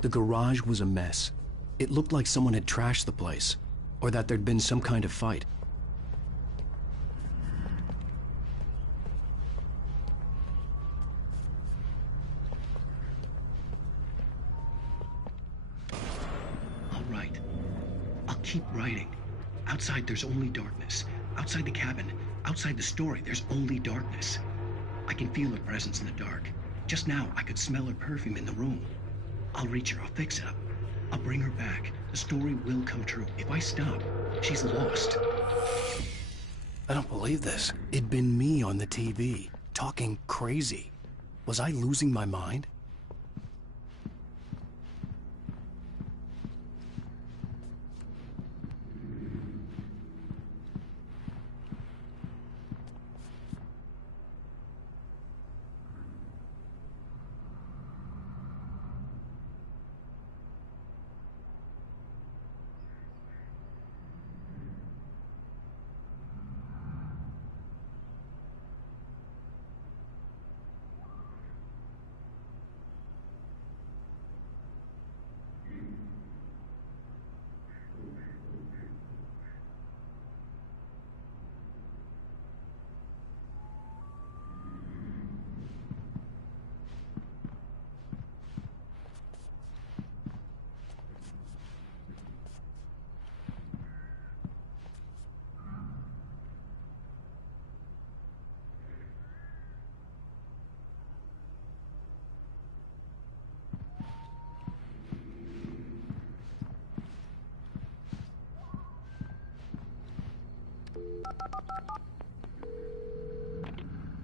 The garage was a mess. It looked like someone had trashed the place, or that there'd been some kind of fight. Keep writing. Outside, there's only darkness. Outside the cabin, outside the story, there's only darkness. I can feel her presence in the dark. Just now, I could smell her perfume in the room. I'll reach her. I'll fix it up. I'll bring her back. The story will come true. If I stop, she's lost. I don't believe this. It'd been me on the TV, talking crazy. Was I losing my mind?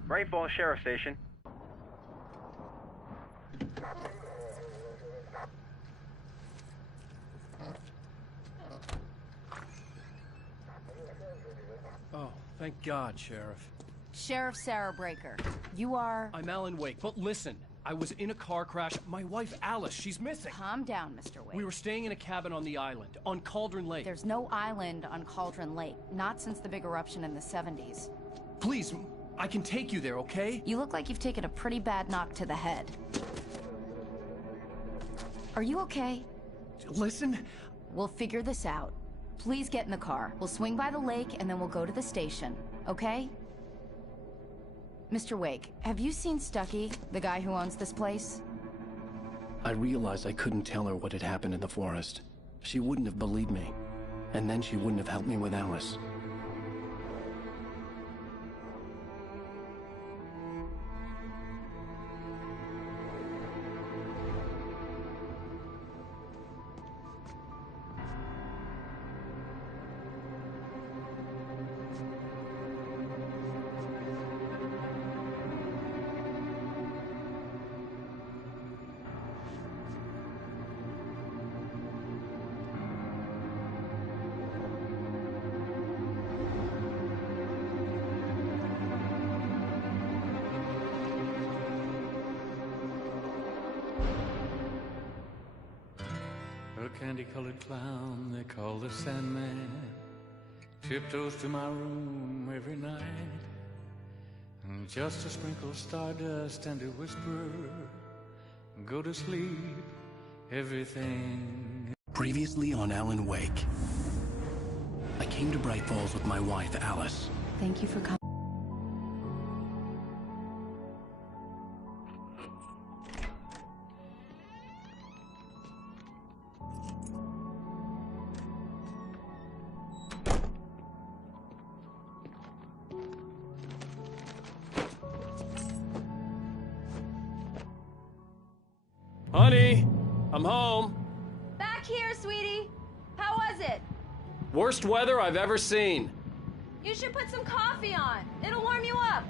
Bright Falls Sheriff Station. Oh, thank God, Sheriff. Sheriff Sarah Breaker. You are... I'm Alan Wake, but listen. I was in a car crash. My wife, Alice, she's missing. Calm down, Mr. Wake. We were staying in a cabin on the island, on Cauldron Lake. There's no island on Cauldron Lake. Not since the big eruption in the 70s. Please, I can take you there, okay? You look like you've taken a pretty bad knock to the head. Are you okay? Listen. We'll figure this out. Please get in the car. We'll swing by the lake and then we'll go to the station, okay? Mr. Wake, have you seen Stucky, the guy who owns this place? I realized I couldn't tell her what had happened in the forest. She wouldn't have believed me. And then she wouldn't have helped me with Alice. A candy-colored clown they call the Sandman tiptoes to my room every night, and just to sprinkle stardust and to whisper, go to sleep, everything. Previously on Alan Wake. I came to Bright Falls with my wife, Alice. Thank you for coming. Honey, I'm home. Back here, sweetie. How was it? Worst weather I've ever seen. You should put some coffee on. It'll warm you up.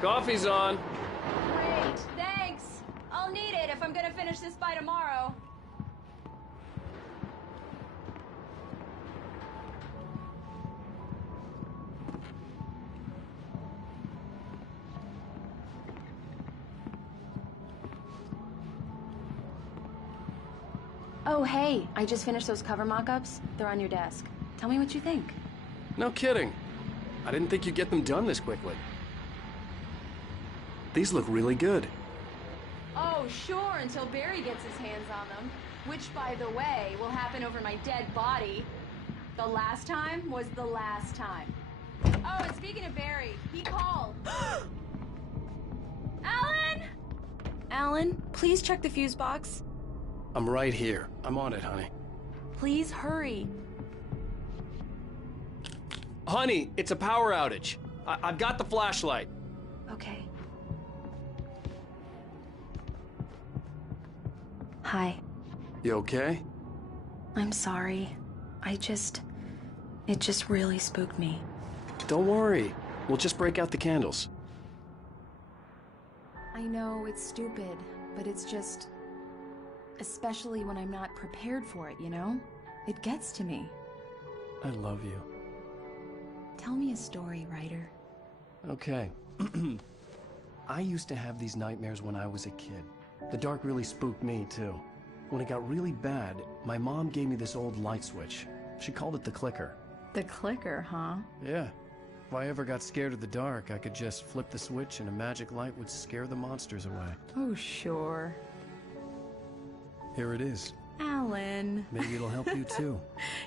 Coffee's on. Great, thanks. I'll need it if I'm gonna finish this by tomorrow. Oh, hey, I just finished those cover mock-ups. They're on your desk. Tell me what you think. No kidding. I didn't think you'd get them done this quickly. These look really good. Oh, sure, until Barry gets his hands on them. Which, by the way, will happen over my dead body. The last time was the last time. Oh, and speaking of Barry, he called. Alan! Alan, please check the fuse box. I'm right here. I'm on it, honey. Please hurry. Honey, it's a power outage. I've got the flashlight. Okay. Hi. You okay? I'm sorry. It just really spooked me. Don't worry. We'll just break out the candles. I know it's stupid, but it's just... Especially when I'm not prepared for it, you know? It gets to me. I love you. Tell me a story, writer. Okay. I used to have these nightmares when I was a kid. The dark really spooked me, too. When it got really bad, my mom gave me this old light switch. She called it the clicker. The clicker, huh? Yeah. If I ever got scared of the dark, I could just flip the switch and a magic light would scare the monsters away. Oh, sure. Here it is. Alan. Maybe it'll help you, too.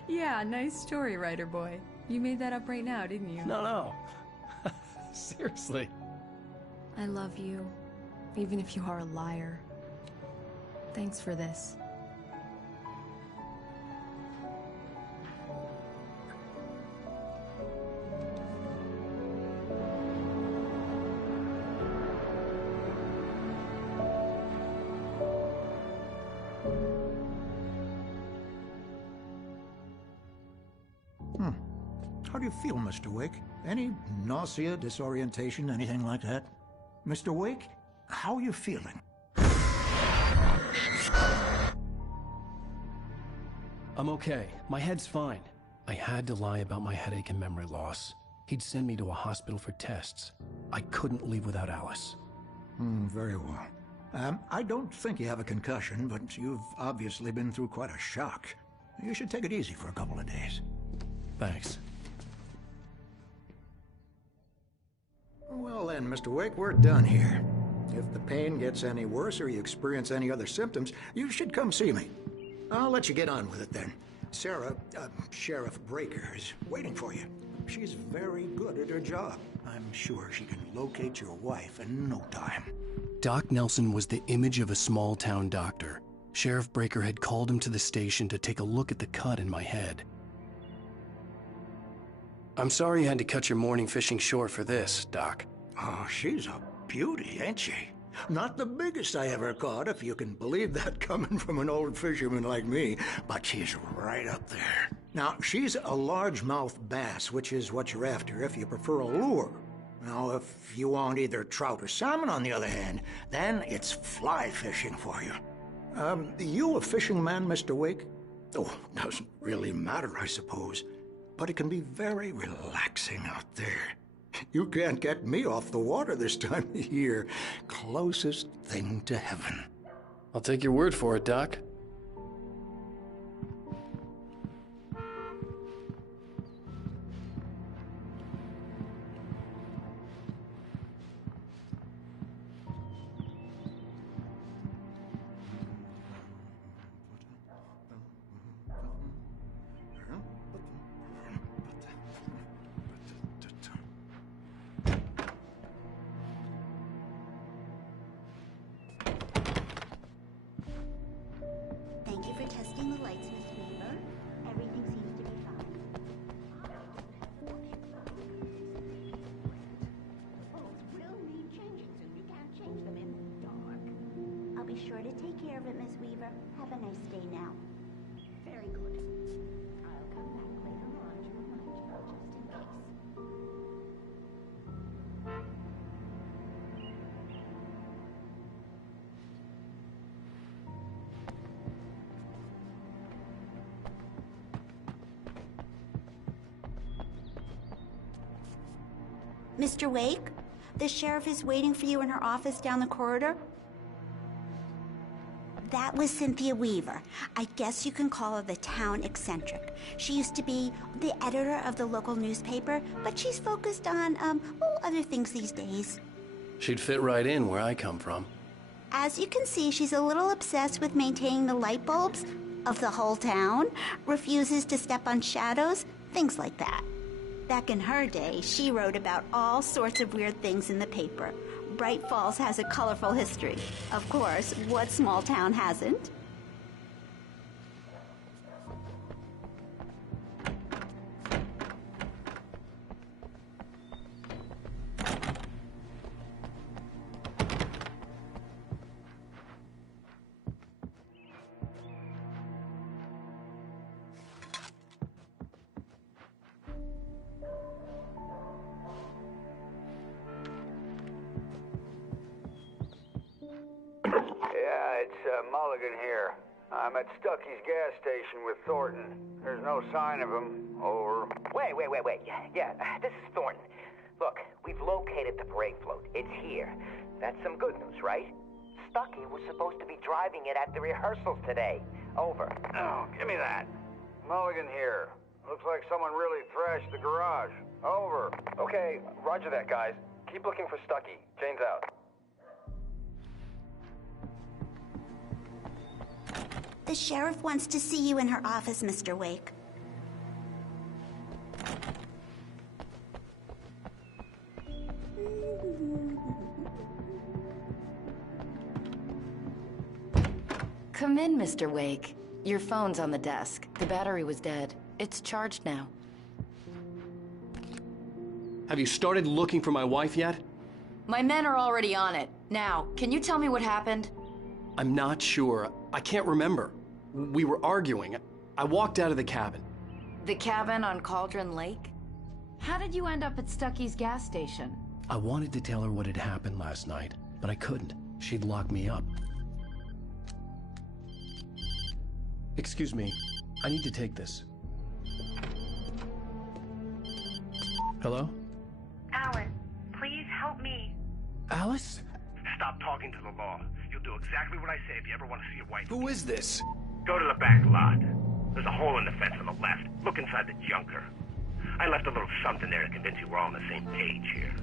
Yeah, nice story, writer boy. You made that up right now, didn't you? No. Seriously. I love you, even if you are a liar. Thanks for this. How do you feel, Mr. Wake? Any nausea, disorientation, anything like that? Mr. Wake, how are you feeling? I'm okay. My head's fine. I had to lie about my headache and memory loss. He'd send me to a hospital for tests. I couldn't leave without Alice. Very well. I don't think you have a concussion, but you've obviously been through quite a shock. You should take it easy for a couple of days. Thanks. Well then, Mr. Wake, we're done here. If the pain gets any worse or you experience any other symptoms, you should come see me. I'll let you get on with it then. Sarah, Sheriff Breaker, is waiting for you. She's very good at her job. I'm sure she can locate your wife in no time. Doc Nelson was the image of a small-town doctor. Sheriff Breaker had called him to the station to take a look at the cut in my head. I'm sorry you had to cut your morning fishing short for this, Doc. Oh, she's a beauty, ain't she? Not the biggest I ever caught, if you can believe that coming from an old fisherman like me, but she's right up there. Now, she's a largemouth bass, which is what you're after if you prefer a lure. Now, if you want either trout or salmon, on the other hand, then it's fly fishing for you. You a fishing man, Mr. Wake? Oh, doesn't really matter, I suppose. But it can be very relaxing out there. You can't get me off the water this time of year. Closest thing to heaven. I'll take your word for it, Doc. Thank you for testing the lights, Miss Weaver. Everything seems to be fine. Bulbs will need changing soon. You can't change them in the dark. I'll be sure to take care of it, Miss Weaver. Have a nice day now. Very good. I'll come back later on to remind you, just in case. Mr. Wake, the sheriff is waiting for you in her office down the corridor. That was Cynthia Weaver. I guess you can call her the town eccentric. She used to be the editor of the local newspaper, but she's focused on, other things these days. She'd fit right in where I come from. As you can see, she's a little obsessed with maintaining the light bulbs of the whole town, refuses to step on shadows, things like that. Back in her day, she wrote about all sorts of weird things in the paper. Bright Falls has a colorful history. Of course, what small town hasn't? Mulligan here. I'm at Stucky's gas station with Thornton. There's no sign of him. Over. Wait. Yeah, this is Thornton. Look, we've located the brake float. It's here. That's some good news, right? Stucky was supposed to be driving it at the rehearsals today. Over. Oh, give me that. Mulligan here. Looks like someone really thrashed the garage. Over. Okay, roger that, guys. Keep looking for Stucky. Jane's out. The sheriff wants to see you in her office, Mr. Wake. Come in, Mr. Wake. Your phone's on the desk. The battery was dead. It's charged now. Have you started looking for my wife yet? My men are already on it. Now, can you tell me what happened? I'm not sure. I can't remember. We were arguing. I walked out of the cabin. The cabin on Cauldron Lake? How did you end up at Stucky's gas station? I wanted to tell her what had happened last night, but I couldn't. She'd lock me up. Excuse me. I need to take this. Hello? Alan, please help me. Alice? Stop talking to the law. You'll do exactly what I say if you ever want to see your wife. Who is this? Go to the back lot. There's a hole in the fence on the left. Look inside the junker. I left a little something there to convince you we're all on the same page here.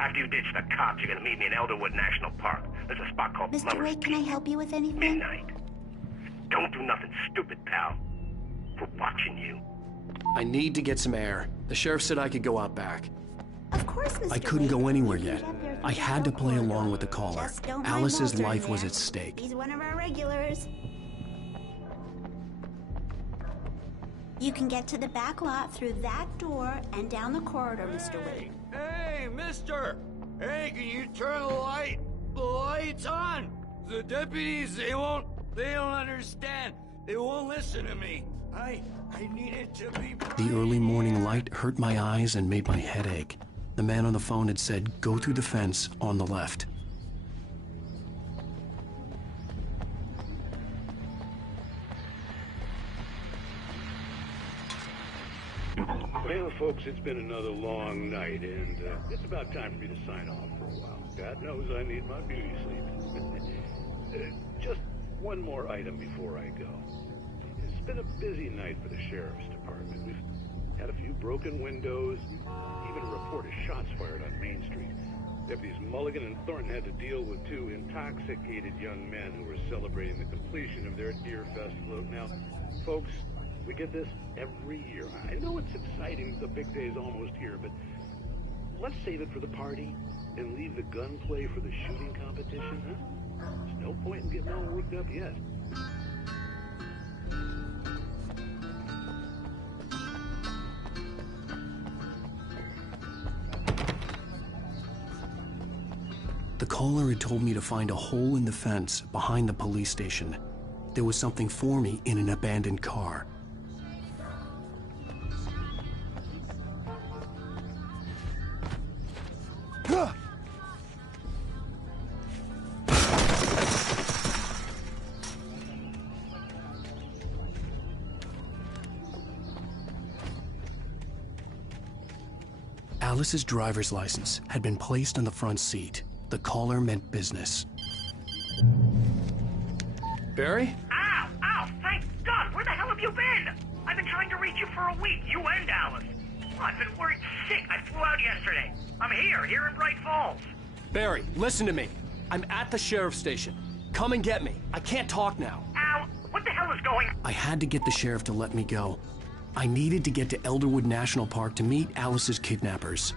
After you ditch the cops, you're gonna meet me in Elderwood National Park. There's a spot called Mr. Lover's Wake, can I help you with anything? Midnight. Don't do nothing stupid, pal. We're watching you. I need to get some air. The sheriff said I could go out back. Of course, Mr. I couldn't Wake. go anywhere yet. I had to play along with the caller. Just don't mind Alice's Walter in life was there. at stake. He's one of our regulars. You can get to the back lot through that door and down the corridor, Mr. Wake. Hey, mister! Hey, can you turn the light? The light's on! The deputies, they don't understand. They won't listen to me. I need it to be... The early morning light hurt my eyes and made my head ache. The man on the phone had said, go through the fence on the left. Well, folks, it's been another long night, and it's about time for me to sign off for a while. God knows I need my beauty sleep. Just one more item before I go. It's been a busy night for the sheriff's department. We've had a few broken windows, even a report of shots fired on Main Street. Deputies Mulligan and Thornton had to deal with two intoxicated young men who were celebrating the completion of their Deer Fest float. Now, folks, we get this every year. I know it's exciting, the big day is almost here, but let's save it for the party and leave the gunplay for the shooting competition, huh? There's no point in getting all worked up yet. The caller had told me to find a hole in the fence behind the police station. There was something for me in an abandoned car. Alice's driver's license had been placed on the front seat. The caller meant business. Barry? Ow! Ow! Thank God! Where the hell have you been? I've been trying to reach you for a week, you and Alice. I've been worried sick. I flew out yesterday. I'm here in Bright Falls. Barry, listen to me. I'm at the sheriff's station. Come and get me. I can't talk now. Al, what the hell is going on? I had to get the sheriff to let me go. I needed to get to Elderwood National Park to meet Alice's kidnappers.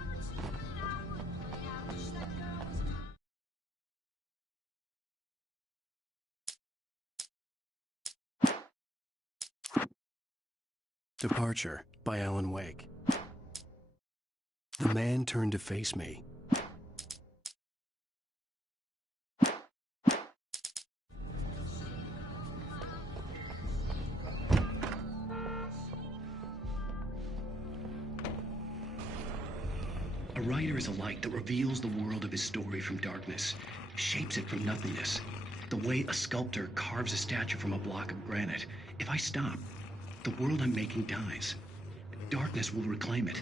Departure by Alan Wake. The man turned to face me. A writer is a light that reveals the world of his story from darkness, shapes it from nothingness. The way a sculptor carves a statue from a block of granite. If I stop, the world I'm making dies. Darkness will reclaim it.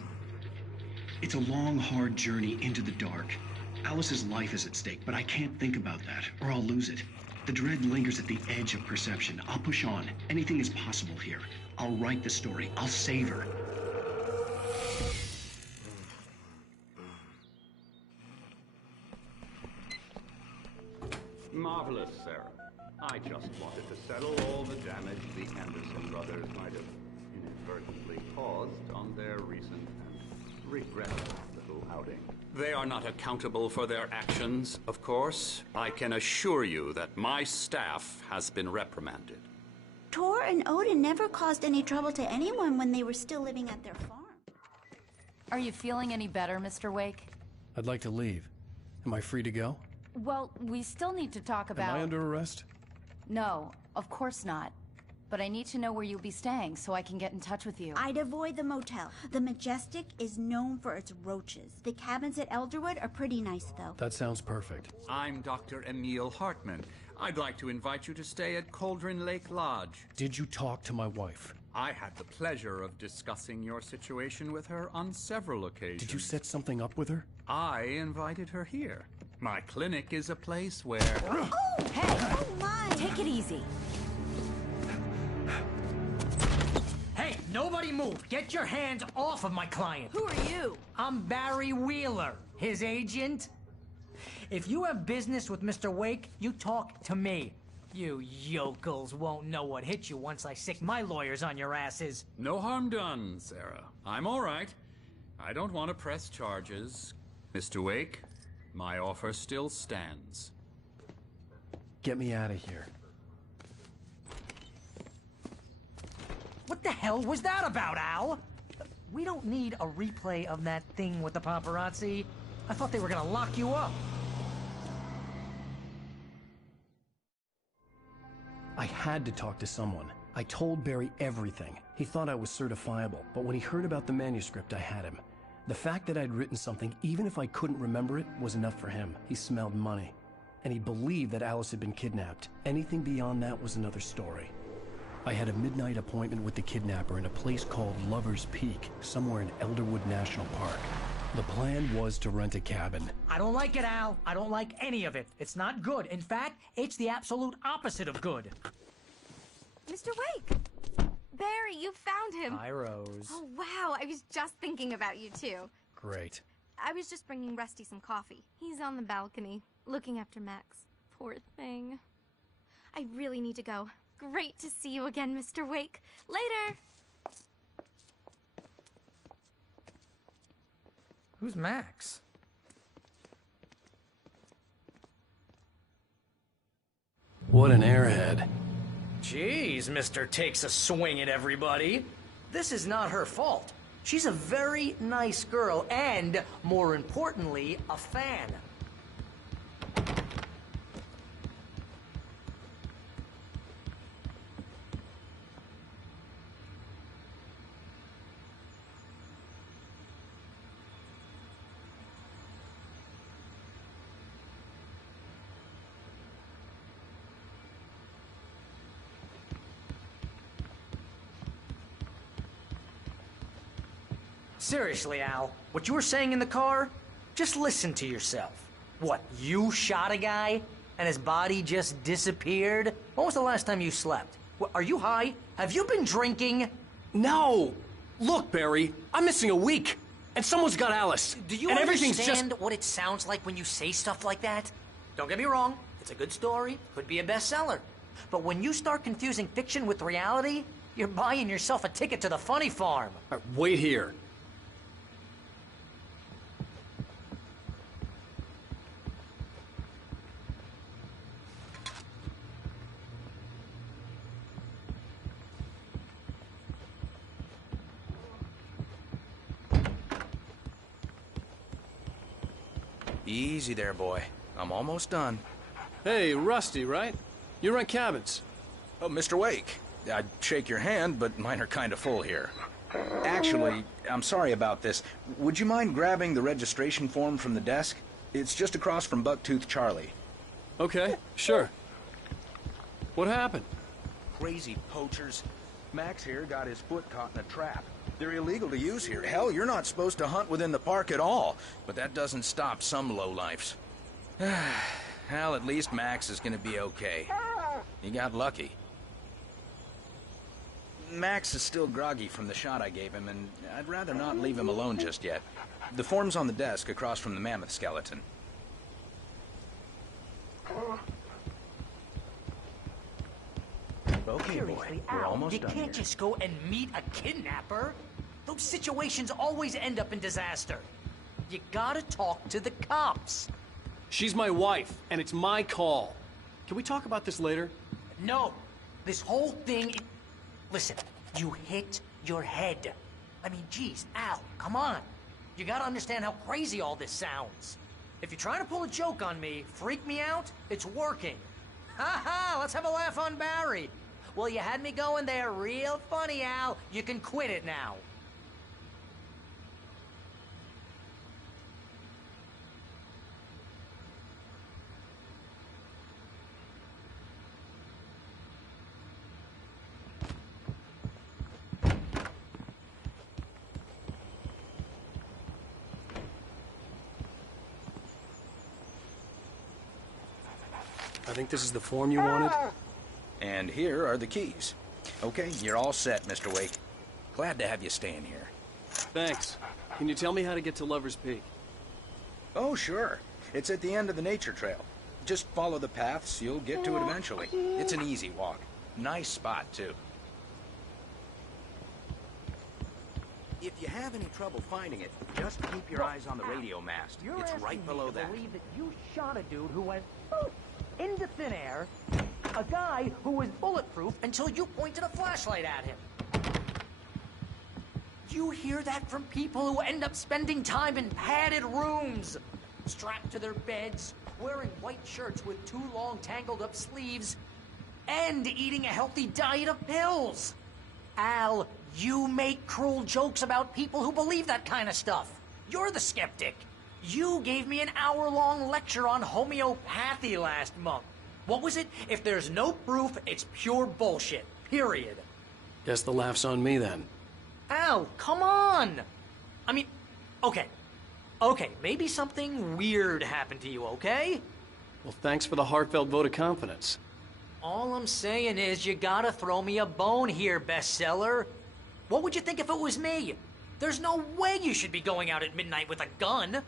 It's a long, hard journey into the dark. Alice's life is at stake, but I can't think about that, or I'll lose it. The dread lingers at the edge of perception. I'll push on. Anything is possible here. I'll write the story. I'll save her. Marvelous, Sarah. I just wanted to settle all the damage the Anderson brothers might have inadvertently caused on their recent and regrettable little outing. They are not accountable for their actions, of course. I can assure you that my staff has been reprimanded. Tor and Odin never caused any trouble to anyone when they were still living at their farm. Are you feeling any better, Mr. Wake? I'd like to leave. Am I free to go? Well, we still need to talk about... Am I under arrest? No, of course not. But I need to know where you'll be staying so I can get in touch with you. I'd avoid the motel. The Majestic is known for its roaches. The cabins at Elderwood are pretty nice, though. That sounds perfect. I'm Dr. Emil Hartman. I'd like to invite you to stay at Cauldron Lake Lodge. Did you talk to my wife? I had the pleasure of discussing your situation with her on several occasions. Did you set something up with her? I invited her here. My clinic is a place where... Oh! Hey! Oh, my! Take it easy. Hey, nobody move! Get your hands off of my client! Who are you? I'm Barry Wheeler, his agent. If you have business with Mr. Wake, you talk to me. You yokels won't know what hit you once I sick my lawyers on your asses. No harm done, Sarah. I'm all right. I don't want to press charges. Mr. Wake, my offer still stands. Get me out of here. What the hell was that about, Al? We don't need a replay of that thing with the paparazzi. I thought they were gonna lock you up. I had to talk to someone. I told Barry everything. He thought I was certifiable, but when he heard about the manuscript, I had him. The fact that I'd written something, even if I couldn't remember it, was enough for him. He smelled money. And he believed that Alice had been kidnapped. Anything beyond that was another story. I had a midnight appointment with the kidnapper in a place called Lover's Peak, somewhere in Elderwood National Park. The plan was to rent a cabin. I don't like it, Al. I don't like any of it. It's not good. In fact, it's the absolute opposite of good. Mr. Wake! Barry, you found him. Hi, Rose. Oh, wow. I was just thinking about you, too. Great. I was just bringing Rusty some coffee. He's on the balcony, looking after Max. Poor thing. I really need to go. Great to see you again, Mr. Wake. Later! Who's Max? What an airhead. Jeez, Mr. Takes a swing at everybody. This is not her fault. She's a very nice girl and, more importantly, a fan. Seriously, Al, what you were saying in the car, just listen to yourself. What, you shot a guy and his body just disappeared? When was the last time you slept? What, are you high? Have you been drinking? No! Look, Barry, I'm missing a week, and someone's got Alice. Do you and understand what it sounds like when you say stuff like that? Don't get me wrong, it's a good story, could be a bestseller. But when you start confusing fiction with reality, you're buying yourself a ticket to the funny farm. All right, wait here. Easy there, boy. I'm almost done. Hey, Rusty, right? You rent cabins. Oh, Mr. Wake. I'd shake your hand, but mine are kind of full here. Actually, I'm sorry about this. Would you mind grabbing the registration form from the desk? It's just across from Bucktooth Charlie. Okay, sure. What happened? Crazy poachers. Max here got his foot caught in a trap. They're illegal to use here. Hell, you're not supposed to hunt within the park at all. But that doesn't stop some lowlifes. Hell, at least Max is gonna be okay. He got lucky. Max is still groggy from the shot I gave him, and I'd rather not leave him alone just yet. The form's on the desk across from the mammoth skeleton. Okay, boy, Seriously, we're Al, almost you done can't here. just go and meet a kidnapper. Those situations always end up in disaster. You gotta talk to the cops. She's my wife, and it's my call. Can we talk about this later? No, this whole thing... Listen, you hit your head. I mean, geez, Al, come on. You gotta understand how crazy all this sounds. If you're trying to pull a joke on me, freak me out, it's working. Ha ha, let's have a laugh on Barry. Well, you had me going there real funny, Al. You can quit it now. I think this is the form you wanted. And here are the keys. Okay, you're all set, Mr. Wake. Glad to have you staying here. Thanks. Can you tell me how to get to Lover's Peak? Oh, sure. It's at the end of the nature trail. Just follow the paths, you'll get to it eventually. It's an easy walk. Nice spot, too. If you have any trouble finding it, just keep your eyes on the radio mast. You're It's right below that. believe that you shot a dude who went into thin air, a guy who was bulletproof until you pointed a flashlight at him. You hear that from people who end up spending time in padded rooms, strapped to their beds, wearing white shirts with too long tangled up sleeves, and eating a healthy diet of pills. Al, you make cruel jokes about people who believe that kind of stuff. You're the skeptic. You gave me an hour-long lecture on homeopathy last month. What was it? If there's no proof, it's pure bullshit. Period. Guess the laugh's on me then. Al, come on! I mean, okay. Okay, maybe something weird happened to you, okay? Well, thanks for the heartfelt vote of confidence. All I'm saying is you gotta throw me a bone here, bestseller. What would you think if it was me? There's no way you should be going out at midnight with a gun.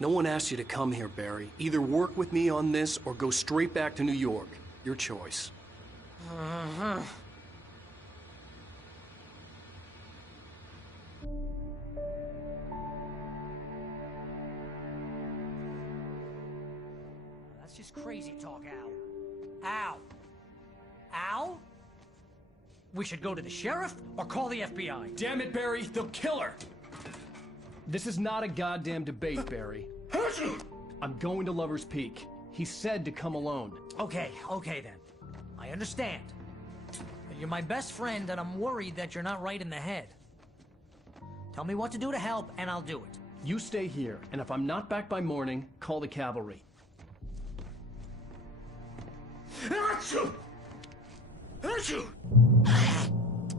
No one asked you to come here, Barry. Either work with me on this or go straight back to New York. Your choice. Uh-huh. That's just crazy talk, Al. Al! Al? We should go to the sheriff or call the FBI. Damn it, Barry, they'll kill her! This is not a goddamn debate, Barry. I'm going to Lover's Peak. He said to come alone. Okay then. I understand. You're my best friend, and I'm worried that you're not right in the head. Tell me what to do to help, and I'll do it. You stay here, and if I'm not back by morning, call the cavalry.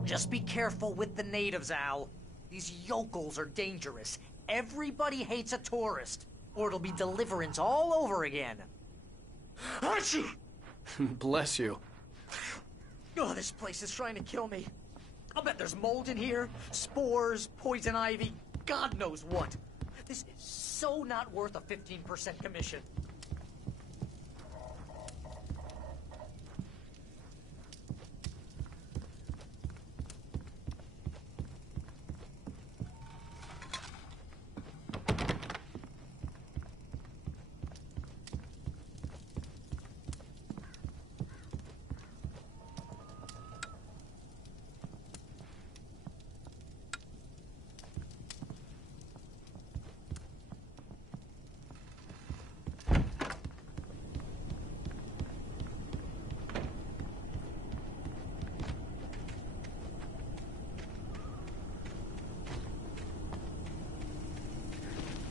Just be careful with the natives, Al. These yokels are dangerous. Everybody hates a tourist, or it'll be Deliverance all over again. Achoo! Bless you. Oh, this place is trying to kill me. I'll bet there's mold in here, spores, poison ivy, God knows what. This is so not worth a 15% commission.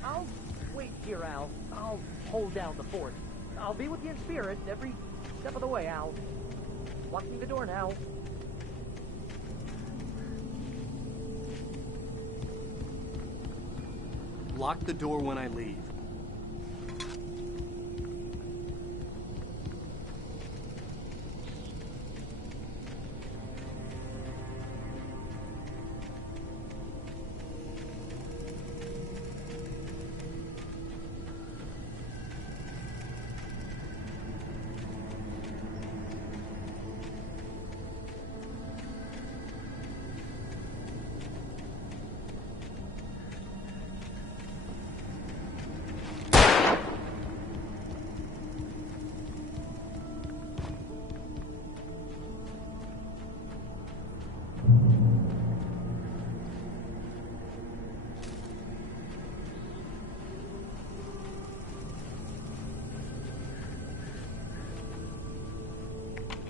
I'll wait here, Al. I'll hold down the fort. I'll be with you in spirit every step of the way, Al. Locking the door now. Lock the door when I leave.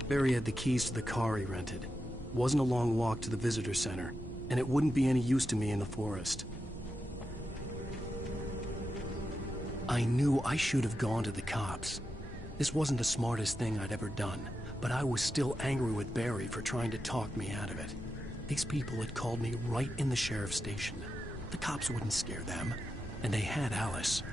Barry had the keys to the car he rented. Wasn't a long walk to the visitor center, and it wouldn't be any use to me in the forest. I knew I should have gone to the cops. This wasn't the smartest thing I'd ever done, but I was still angry with Barry for trying to talk me out of it. These people had called me right in the sheriff's station. The cops wouldn't scare them, and they had Alice.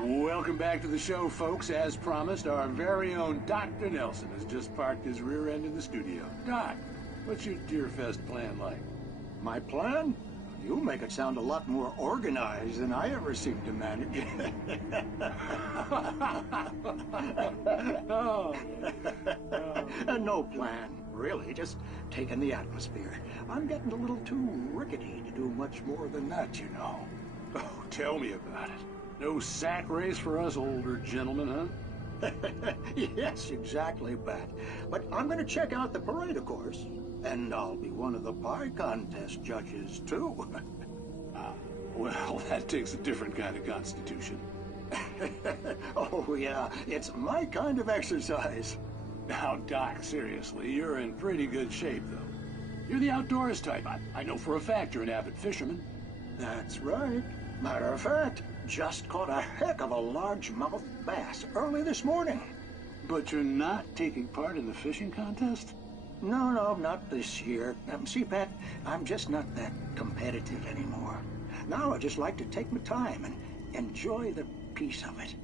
Welcome back to the show, folks. As promised, our very own Dr. Nelson has just parked his rear end in the studio. Doc, what's your Deerfest plan like? My plan? You make it sound a lot more organized than I ever seem to manage. No plan, really. Just taking the atmosphere. I'm getting a little too rickety to do much more than that, you know. Oh, tell me about it. No sack race for us older gentlemen, huh? Yes, exactly, Bat. But I'm going to check out the parade, of course. And I'll be one of the pie contest judges, too. Well, that takes a different kind of constitution. Oh, yeah. It's my kind of exercise. Now, Doc, seriously, you're in pretty good shape, though. You're the outdoors type. I know for a fact you're an avid fisherman. That's right. Matter of fact, just caught a heck of a largemouth bass early this morning. But you're not taking part in the fishing contest? No, not this year. See, Pat, I'm just not that competitive anymore. Now I just like to take my time and enjoy the peace of it.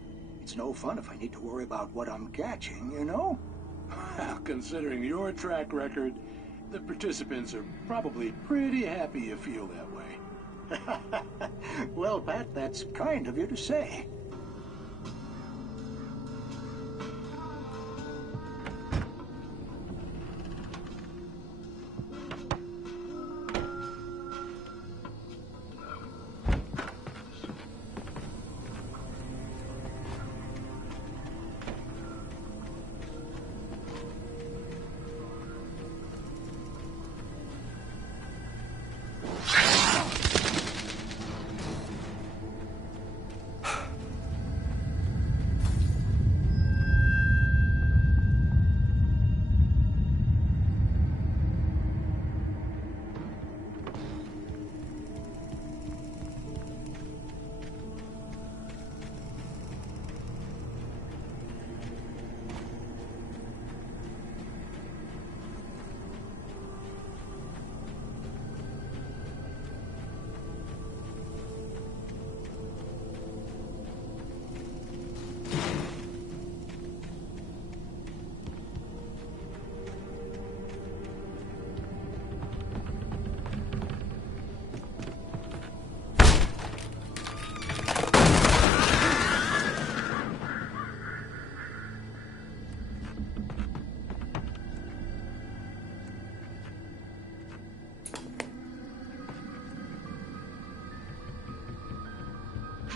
It's no fun if I need to worry about what I'm catching, you know? Well, considering your track record, the participants are probably pretty happy you feel that way. Well, Pat, that's kind of you to say.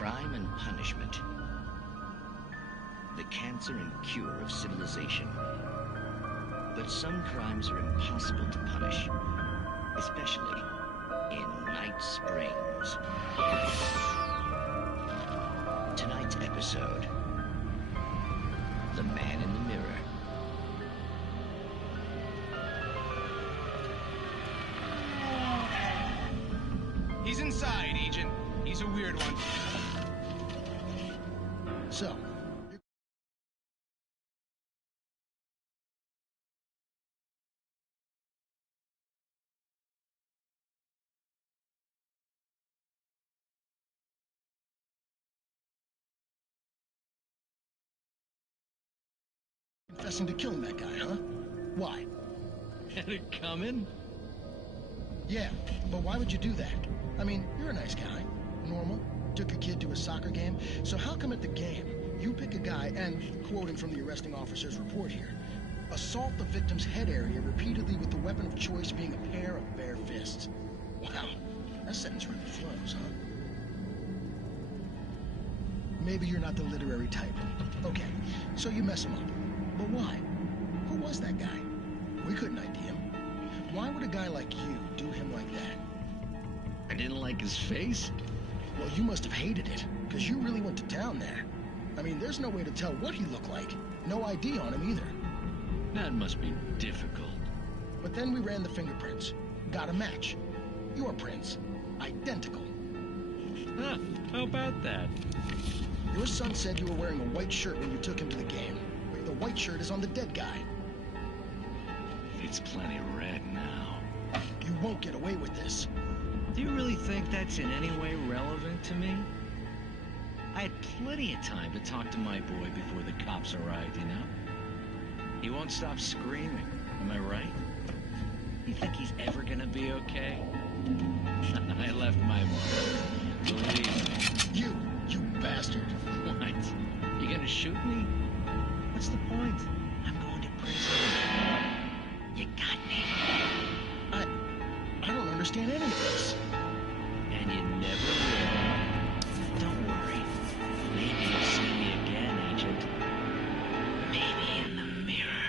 Crime and punishment. The cancer and cure of civilization. But some crimes are impossible to punish, especially in Night Springs. Tonight's episode, The Man in the Mirror. He's inside, Agent. He's a weird one. So, confessing to killing that guy, huh? Why? Had it coming? Yeah, but why would you do that? I mean, you're a nice guy. Normal. Took your kid to a soccer game. So how come at the game, you pick a guy and, quoting from the arresting officer's report here, assault the victim's head area repeatedly with the weapon of choice being a pair of bare fists? Wow, that sentence really flows, huh? Maybe you're not the literary type. Okay, so you mess him up. But why? Who was that guy? We couldn't ID him. Why would a guy like you do him like that? I didn't like his face? Well, you must have hated it, because you really went to town there. I mean, there's no way to tell what he looked like. No ID on him either. That must be difficult. But then we ran the fingerprints. Got a match. Your prints. Identical. Huh, how about that? Your son said you were wearing a white shirt when you took him to the game. The white shirt is on the dead guy. It's plenty red now. You won't get away with this. Do you really think that's in any way relevant to me? I had plenty of time to talk to my boy before the cops arrived, you know? He won't stop screaming, am I right? You think he's ever gonna be okay? I left my mark. Believe me. You bastard. What? You gonna shoot me? What's the point? I'm going to prison. You got me. I don't understand any of this. And you never will. Don't worry. Maybe you'll see me again, Agent. Maybe in the mirror.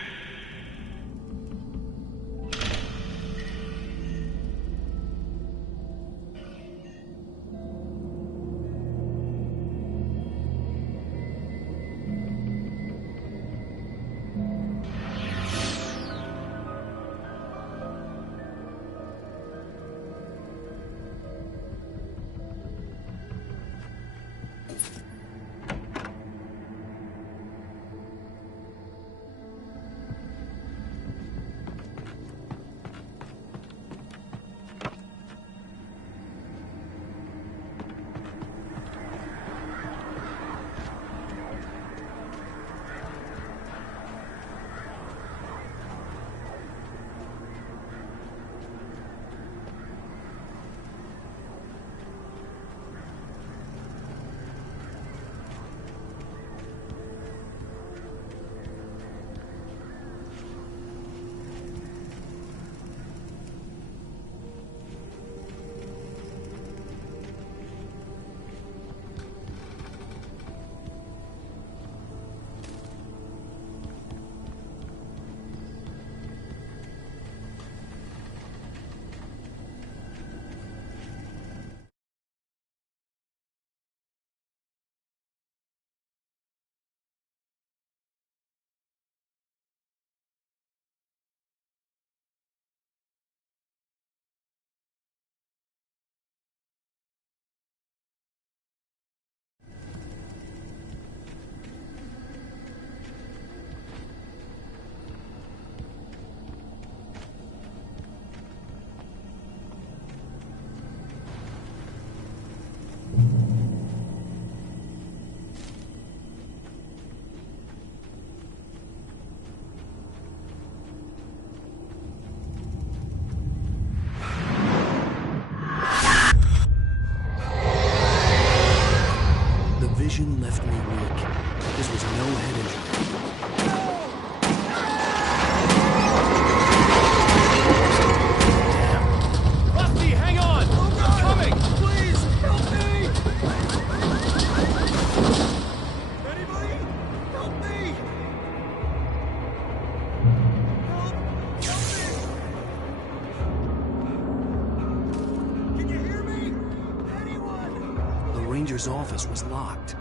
mayor's office was locked.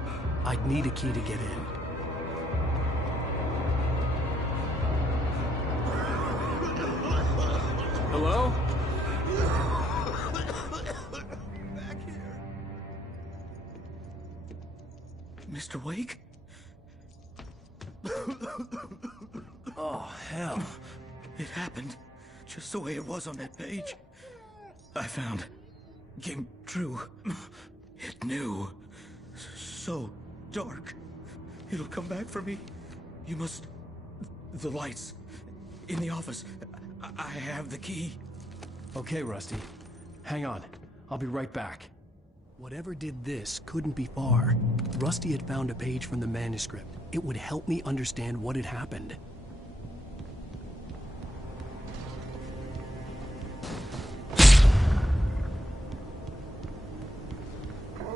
I'd need a key to get in. Hello? Back here. Mr. Wake? Oh, hell. It happened just the way it was on that page. I found. Came true. It knew. So dark. It'll come back for me. You must... The lights. In the office. I have the key. Okay, Rusty. Hang on. I'll be right back. Whatever did this couldn't be far. Rusty had found a page from the manuscript. It would help me understand what had happened.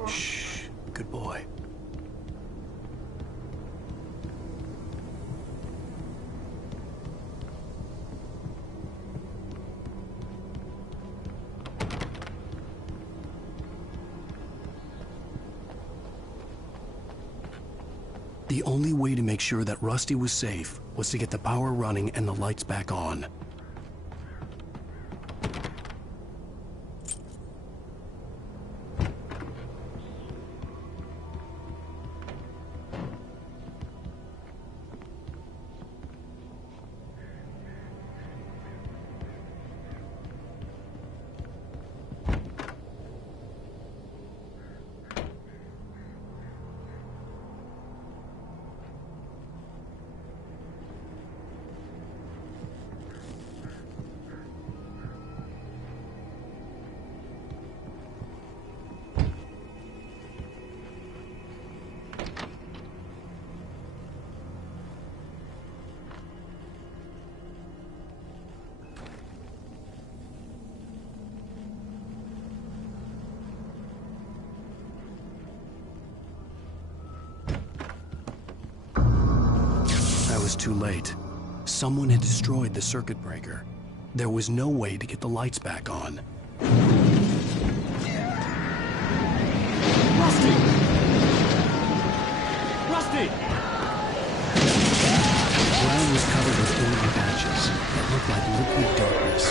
Shh. Good boy. The only way to make sure that Rusty was safe was to get the power running and the lights back on. Too late. Someone had destroyed the circuit breaker. There was no way to get the lights back on. Rusty! Rusty! The ground was covered with oily patches that looked like liquid darkness.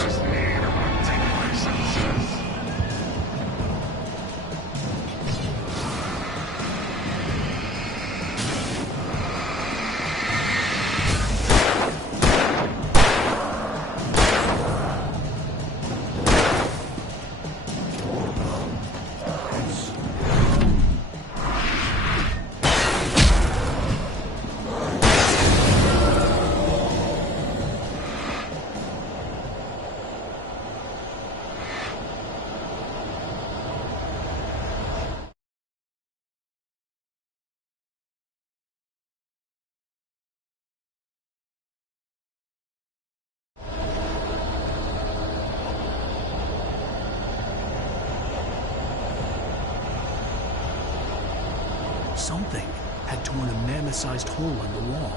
Something had torn a mammoth-sized hole in the wall.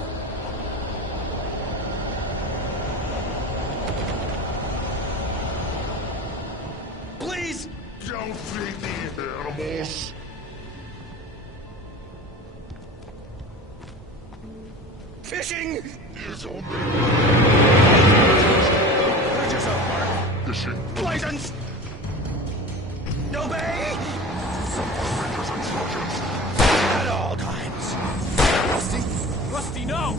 Please! Don't feed the animals! Fishing! Is only... Put yourself, Mark. Fishing. License! Obey! At all times. Rusty? Rusty, no!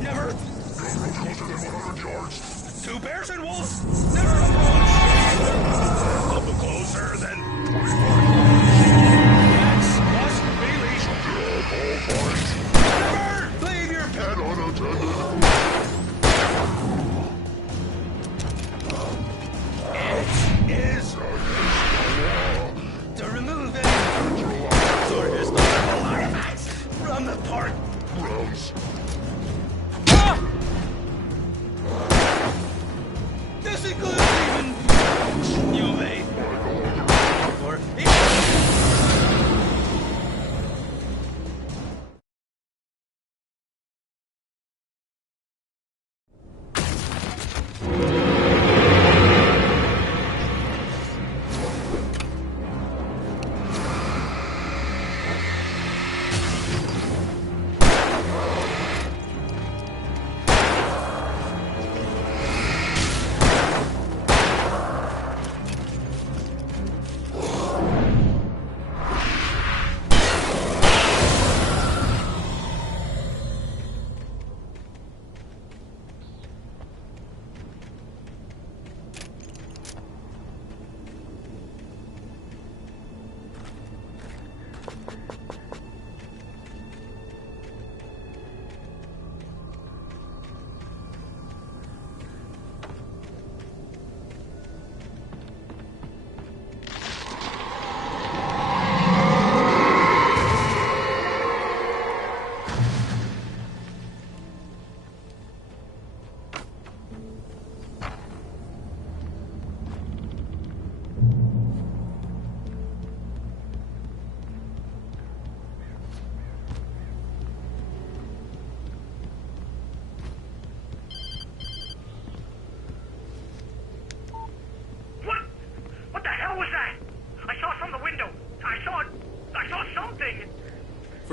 Never! You're closer than 100 yards. 2 bears and wolves? Never approach! A little closer than 25. That's must be leash. All fine. Never leave your Pet unattended. It is to remove any sort of historical artifacts from the park. Grounds. This includes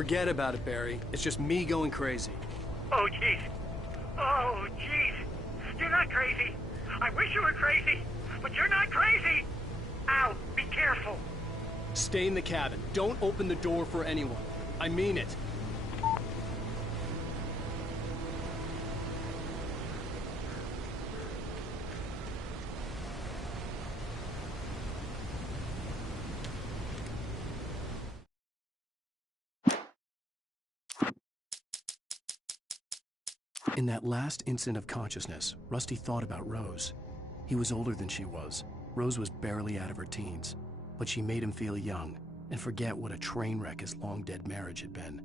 Forget about it, Barry. It's just me going crazy. Oh, jeez. Oh, jeez. You're not crazy. I wish you were crazy, but you're not crazy. Al, be careful. Stay in the cabin. Don't open the door for anyone. I mean it. In that last instant of consciousness, Rusty thought about Rose. He was older than she was. Rose was barely out of her teens, but she made him feel young and forget what a train wreck his long-dead marriage had been.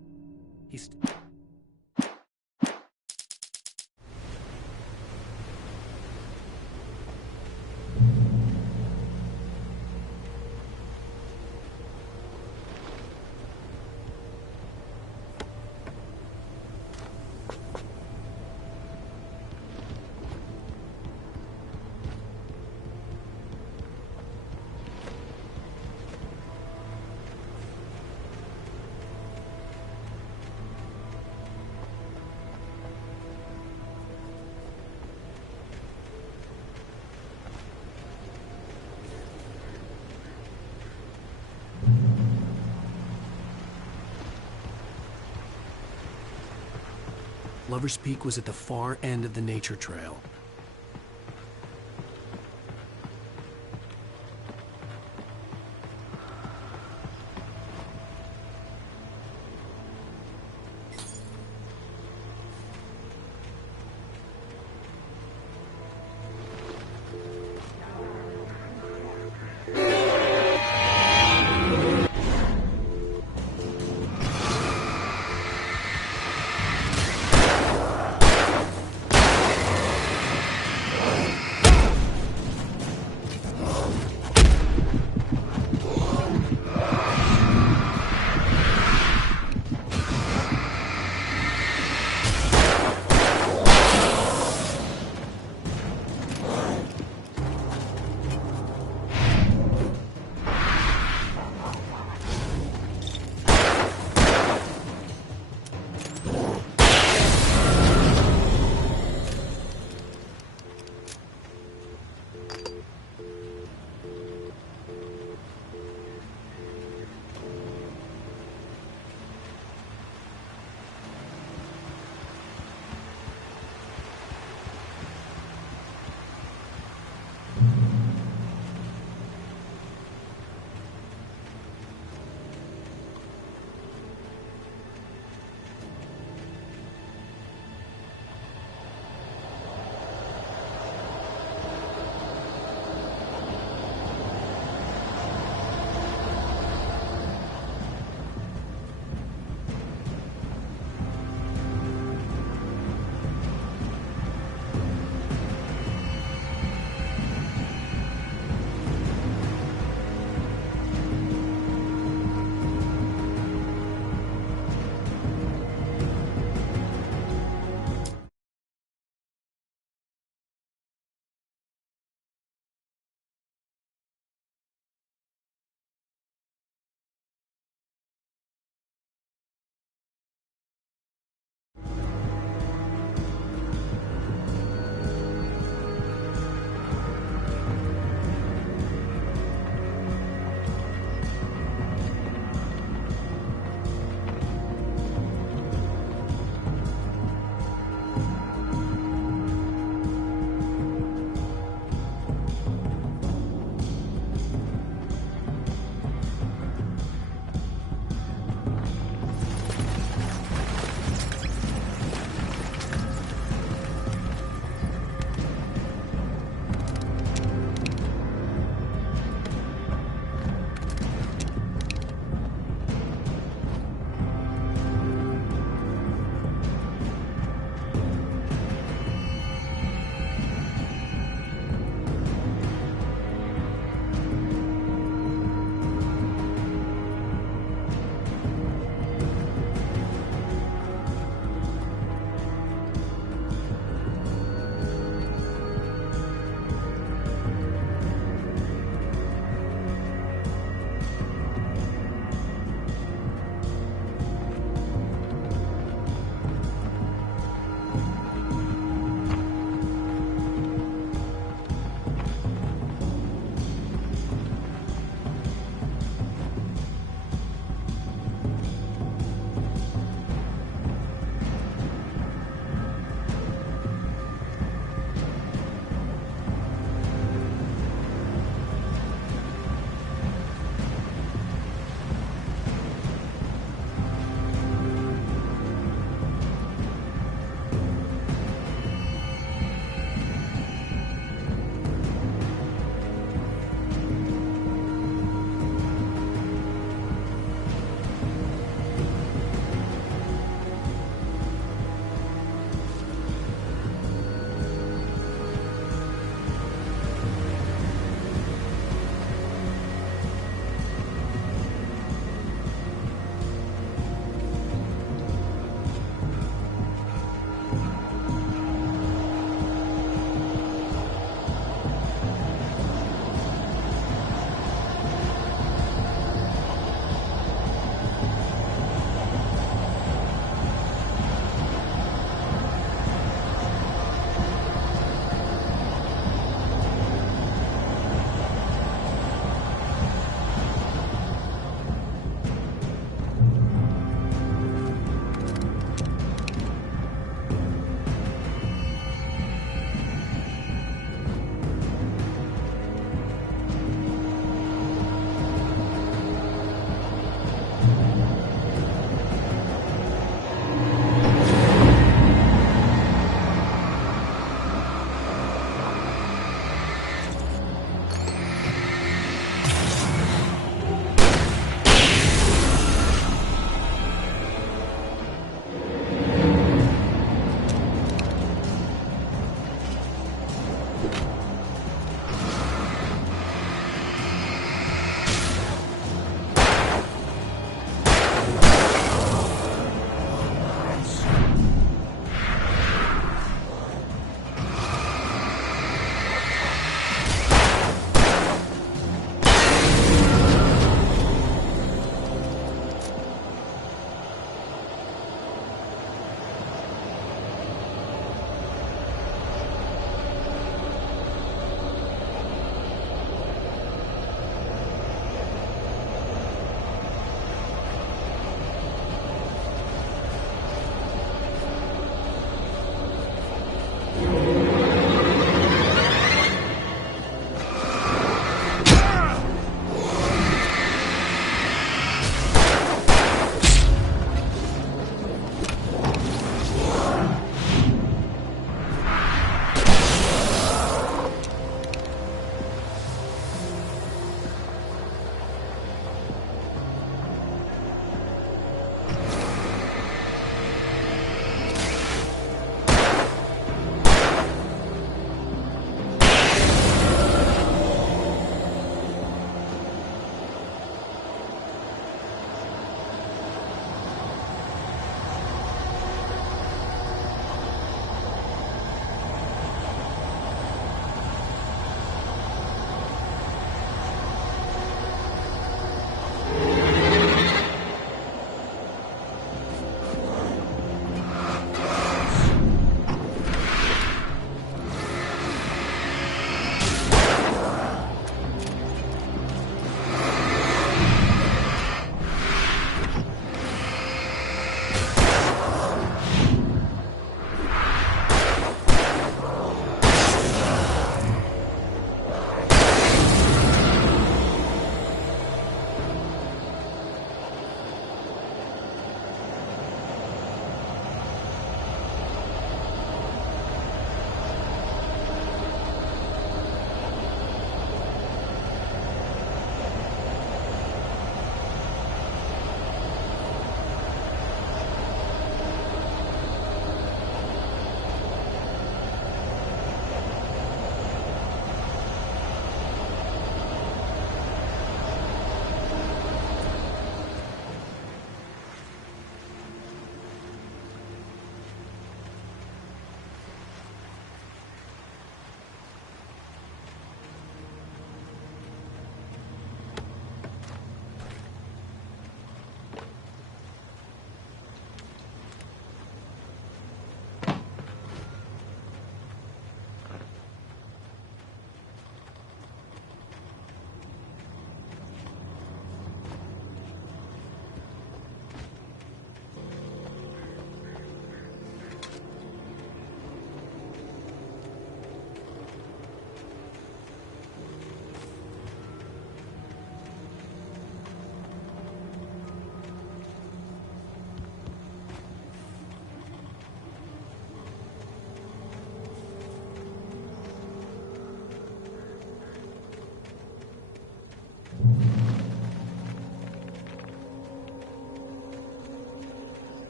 Lover's Peak was at the far end of the nature trail.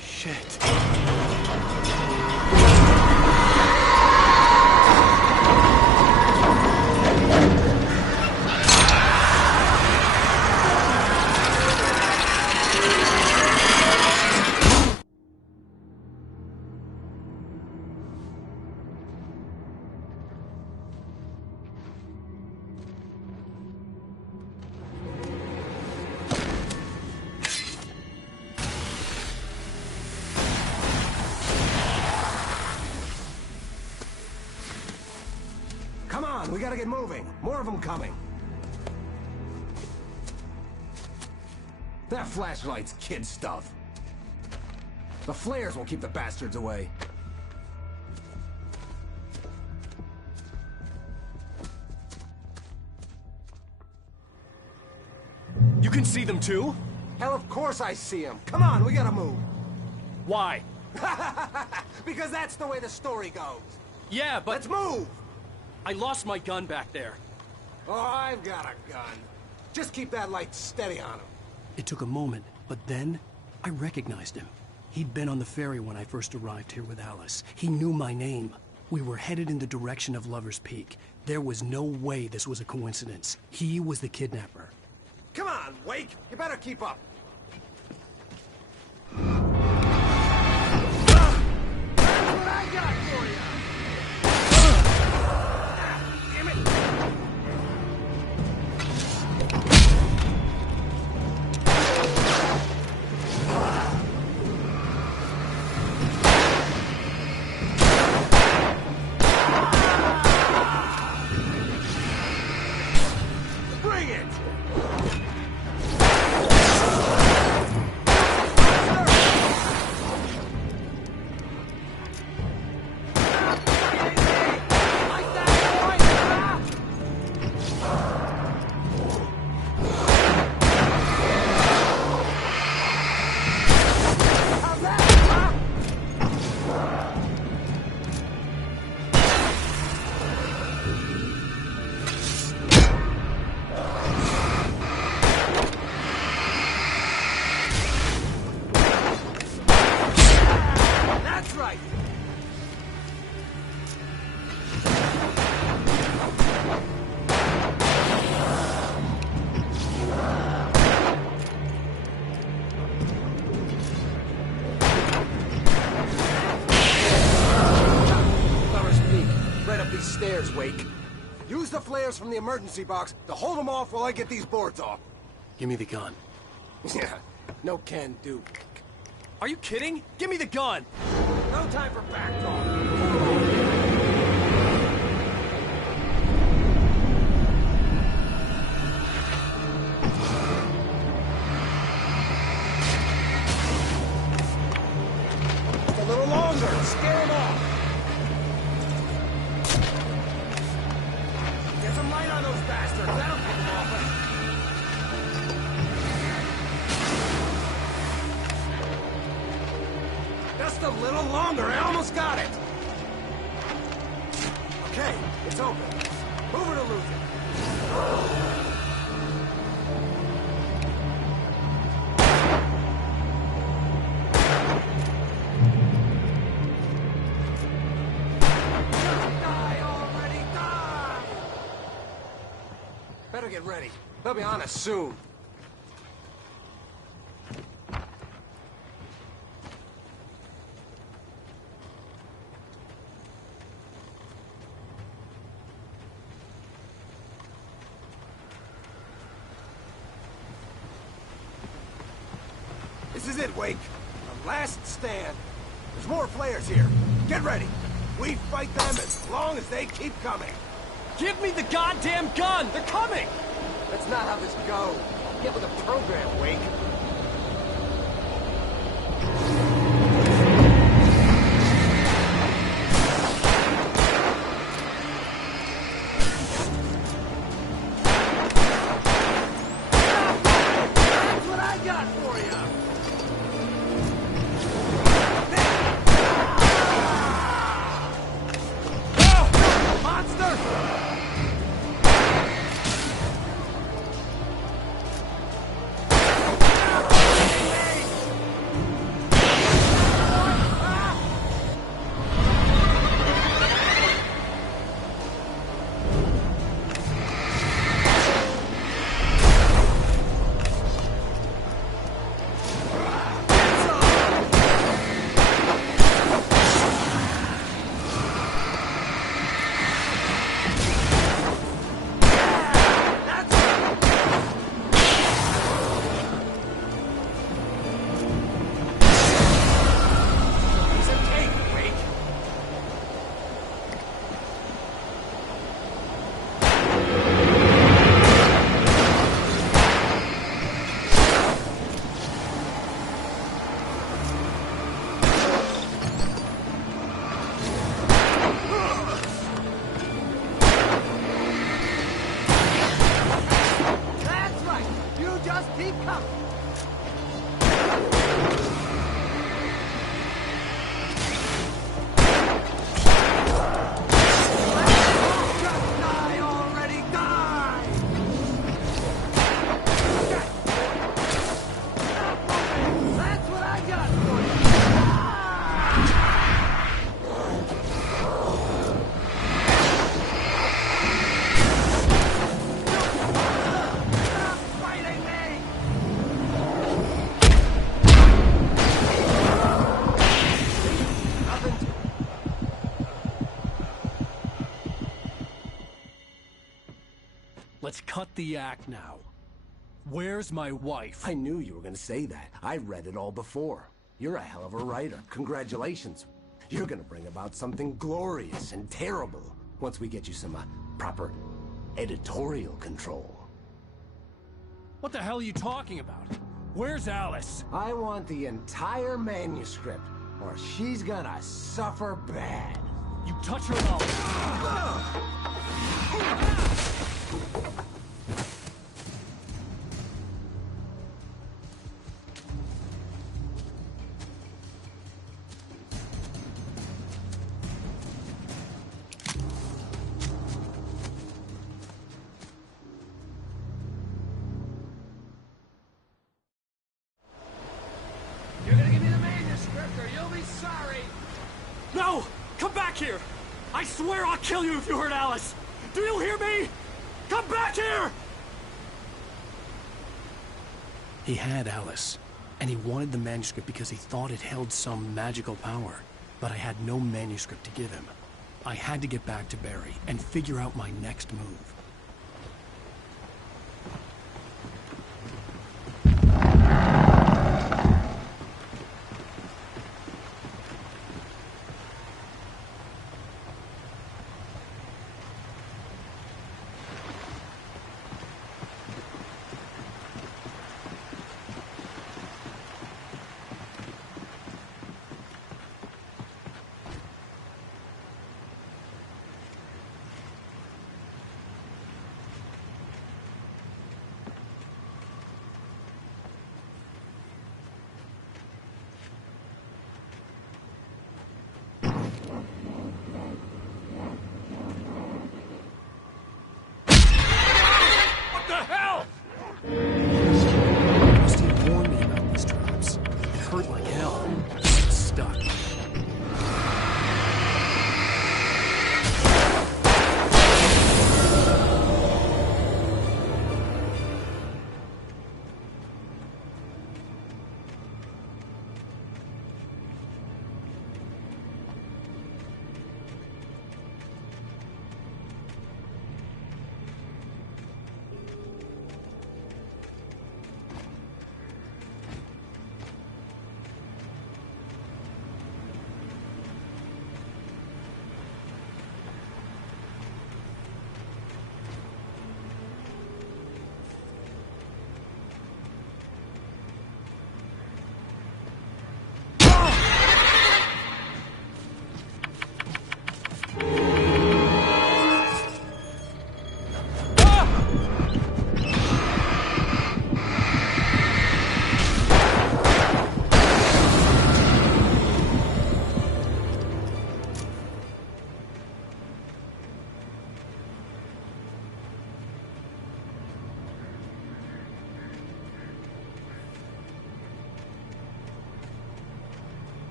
Shit. Come on, we gotta get moving. More of them coming. That flashlight's kid stuff. The flares will keep the bastards away. You can see them too? Hell, of course I see them. Come on, we gotta move. Why? Because that's the way the story goes. Yeah, but... Let's move! I lost my gun back there. Oh, I've got a gun. Just keep that light steady on him. It took a moment, but then I recognized him. He'd been on the ferry when I first arrived here with Alice. He knew my name. We were headed in the direction of Lover's Peak. There was no way this was a coincidence. He was the kidnapper. Come on, Wake! You better keep up. That's what I got for you! Damn it! Bring it! That's right! Lover's Peak. Right up these stairs, Wake. Use the flares from the emergency box to hold them off while I get these boards off. Give me the gun. Yeah, no can do. Are you kidding? Give me the gun! No time for back talk. A little longer. Scare them off. Get some light on those bastards. That'll keep them off. Just a little longer. I almost got it. Okay, it's open. Move it or lose it. Die already, die! Better get ready. They'll be on us soon. This is it, Wake. The last stand. There's more flares here. Get ready. We fight them as long as they keep coming. Give me the goddamn gun! They're coming! That's not how this goes. Get with the program, Wake. Let's cut the act now. Where's my wife? I knew you were gonna say that. I read it all before. You're a hell of a writer. Congratulations. You're gonna bring about something glorious and terrible once we get you some proper editorial control. What the hell are you talking about? Where's Alice? I want the entire manuscript, or she's gonna suffer bad. You touch her mouth. You're gonna give me the manuscript, or you'll be sorry. No! Come back here! I swear I'll kill you if you hurt Alice! Do you hear me? Come back here! He had Alice, and he wanted the manuscript because he thought it held some magical power. But I had no manuscript to give him. I had to get back to Barry and figure out my next move.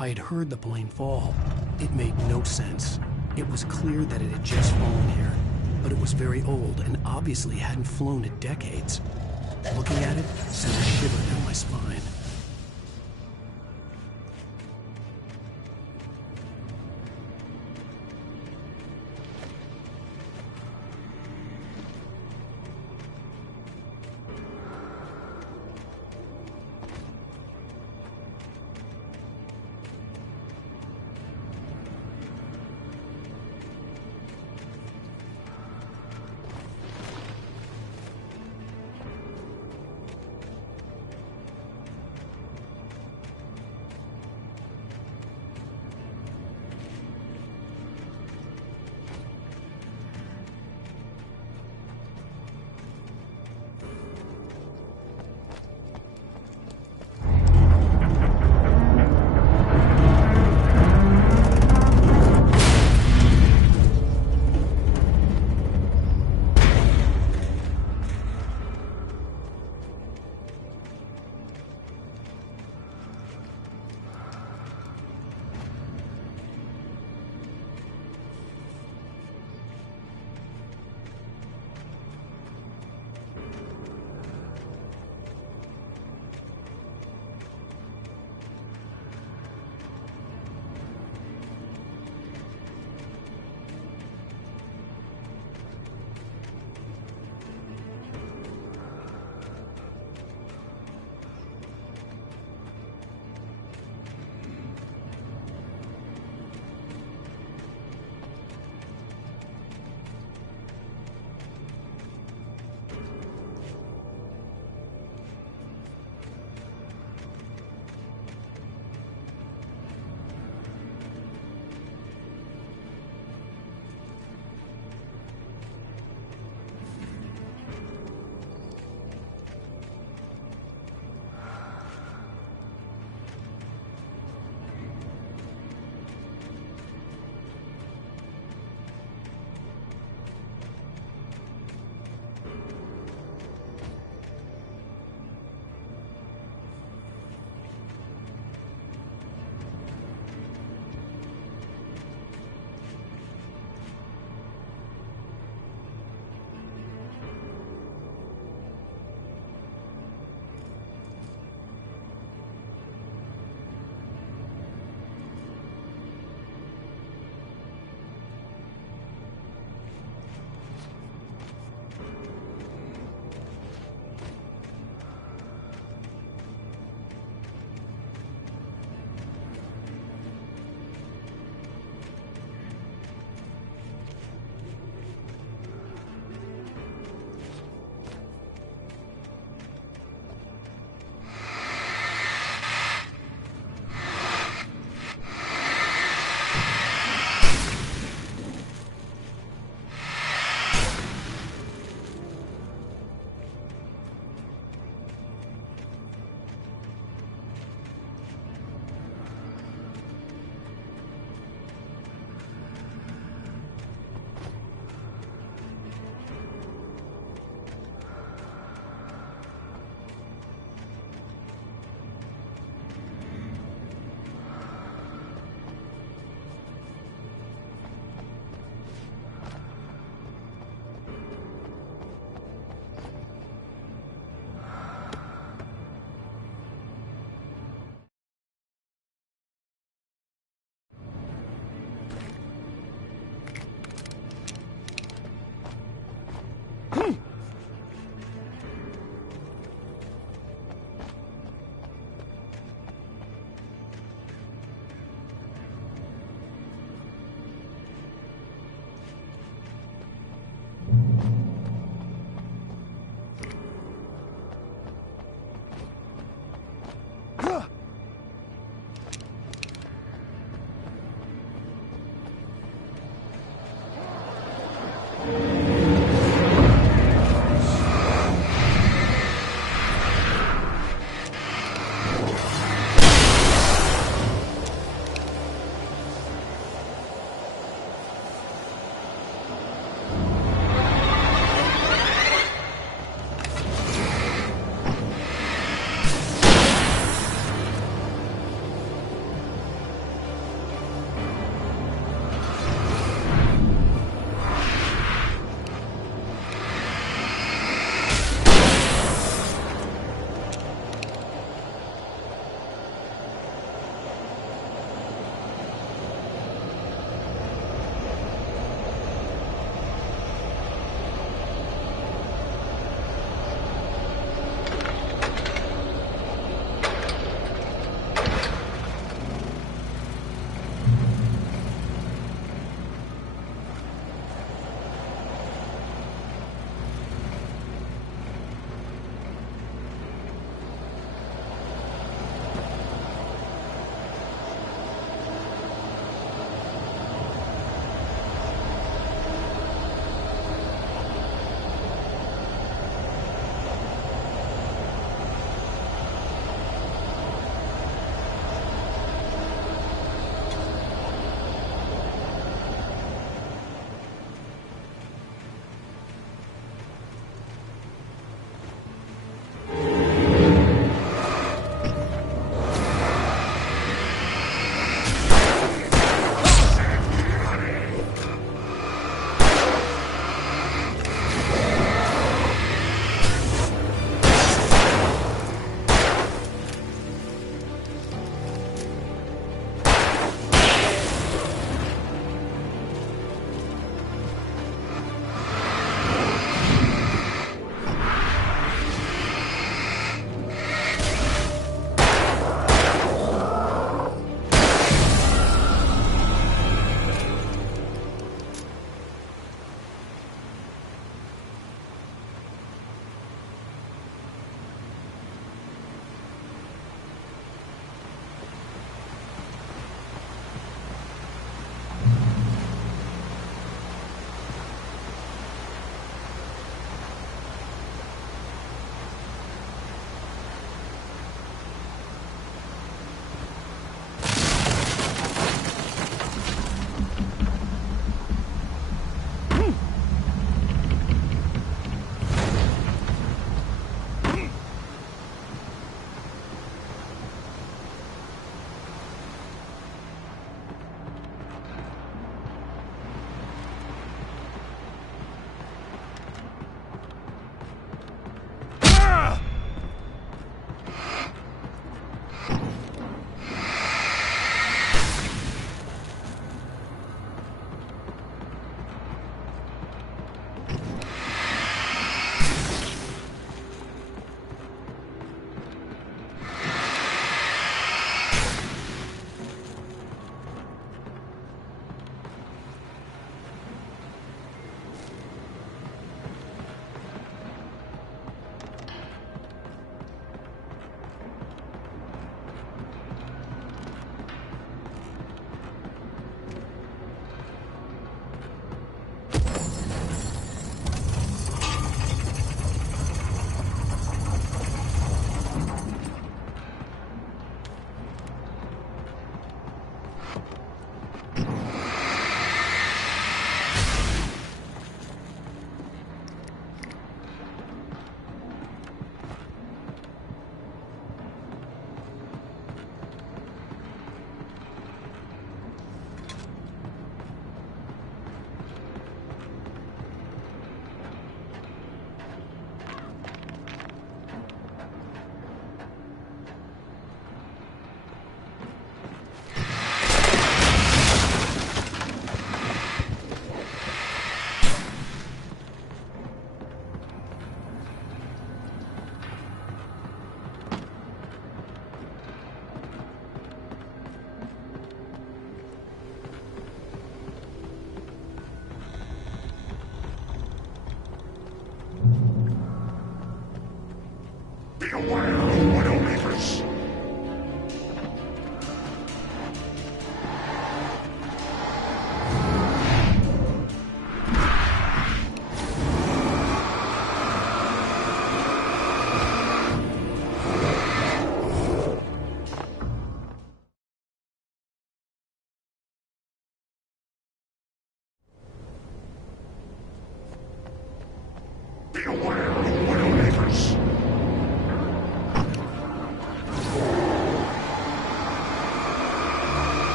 I had heard the plane fall. It made no sense. It was clear that it had just fallen here, but it was very old and obviously hadn't flown in decades. Looking at it sent a shiver down my spine.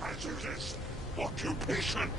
hazardous occupation.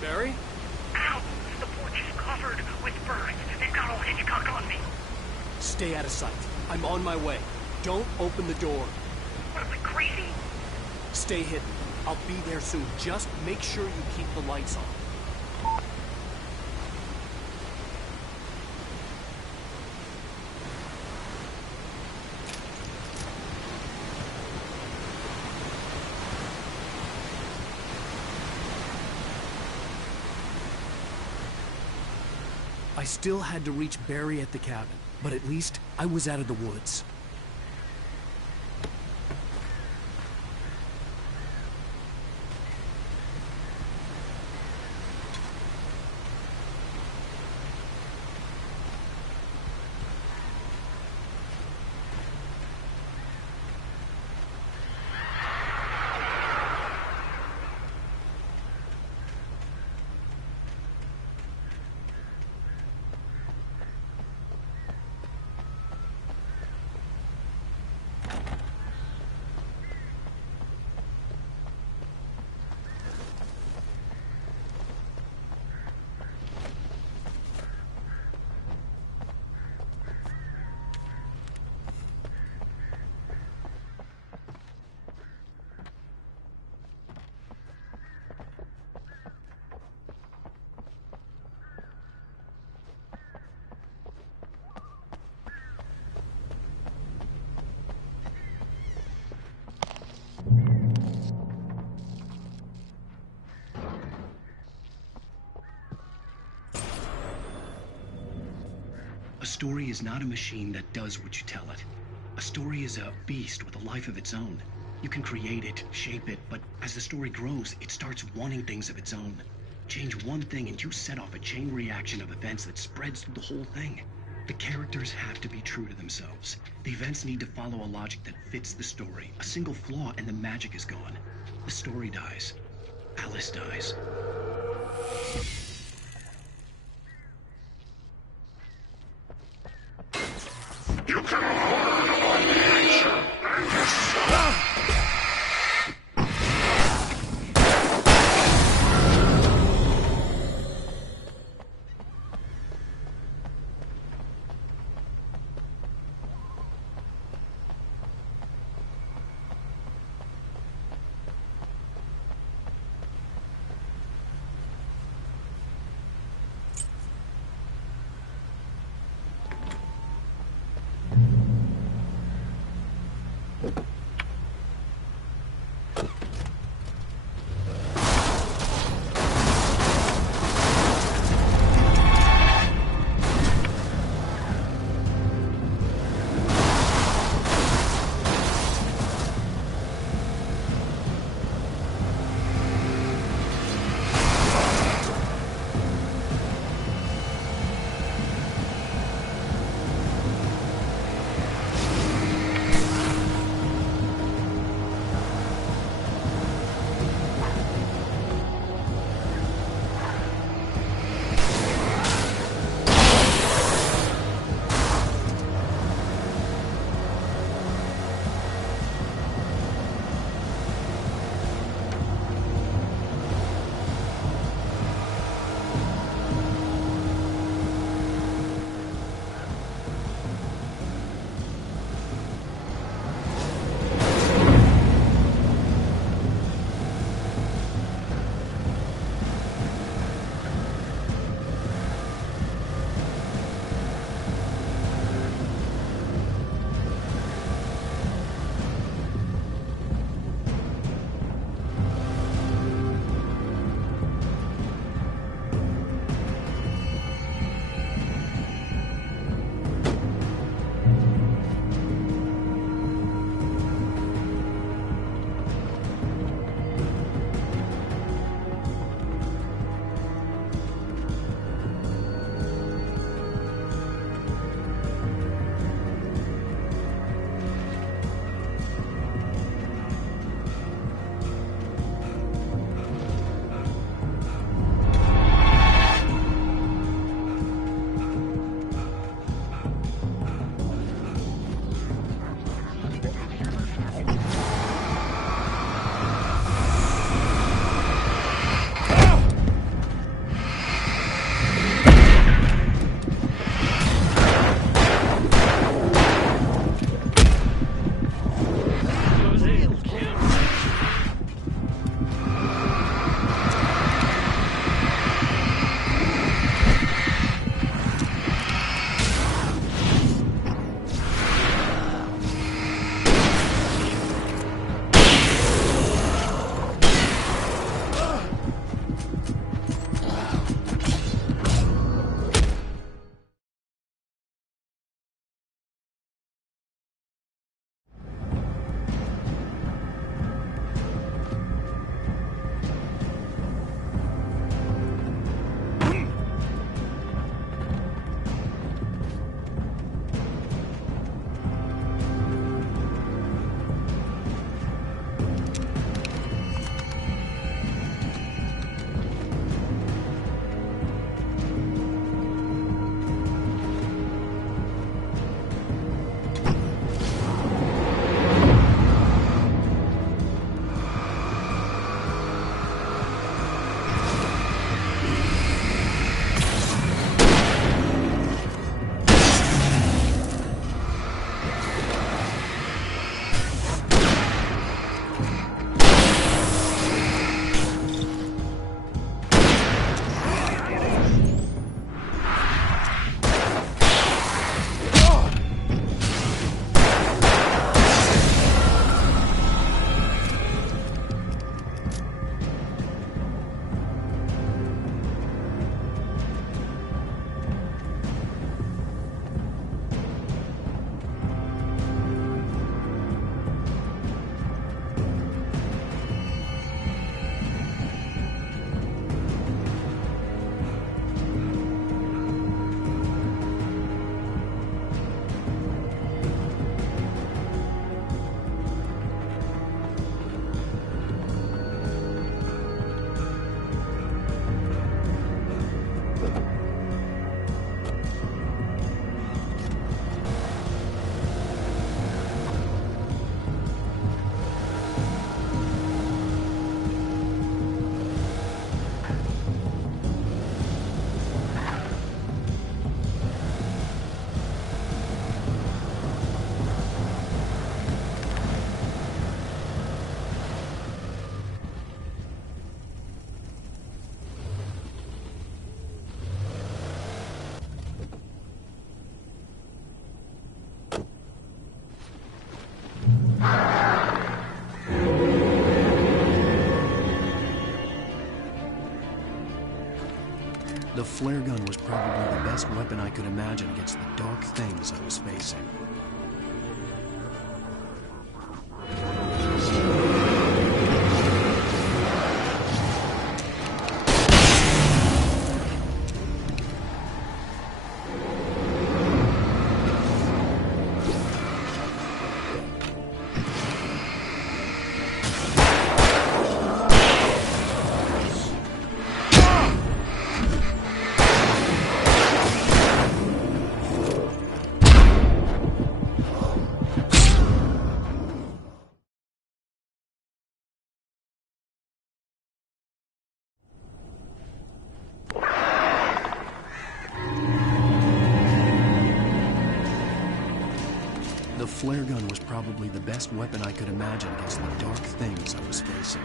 Barry? Ow! The porch is covered with birds. They've got old Hitchcock on me. Stay out of sight. I'm on my way. Don't open the door. What am I, crazy? Stay hidden. I'll be there soon. Just make sure you keep the lights on. I still had to reach Barry at the cabin, but at least I was out of the woods. A story is not a machine that does what you tell it. A story is a beast with a life of its own. You can create it, shape it, but as the story grows, it starts wanting things of its own. Change one thing and you set off a chain reaction of events that spreads through the whole thing. The characters have to be true to themselves. The events need to follow a logic that fits the story. A single flaw and the magic is gone. The story dies. Alice dies. You can harm nature and yourself. flare gun was probably the best weapon I could imagine against the dark things I was facing. The flare gun was probably the best weapon I could imagine against the dark things I was facing.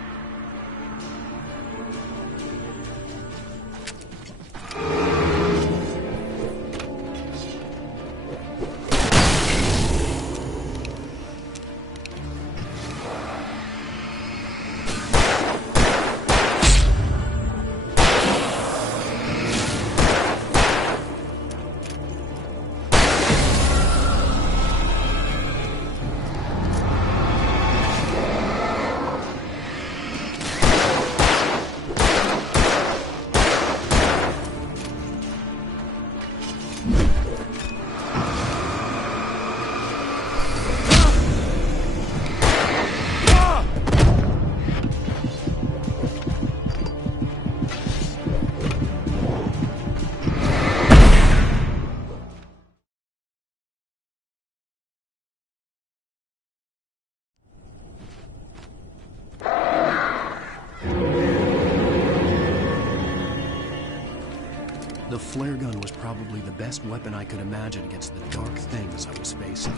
The flare gun was probably the best weapon I could imagine against the dark things I was facing.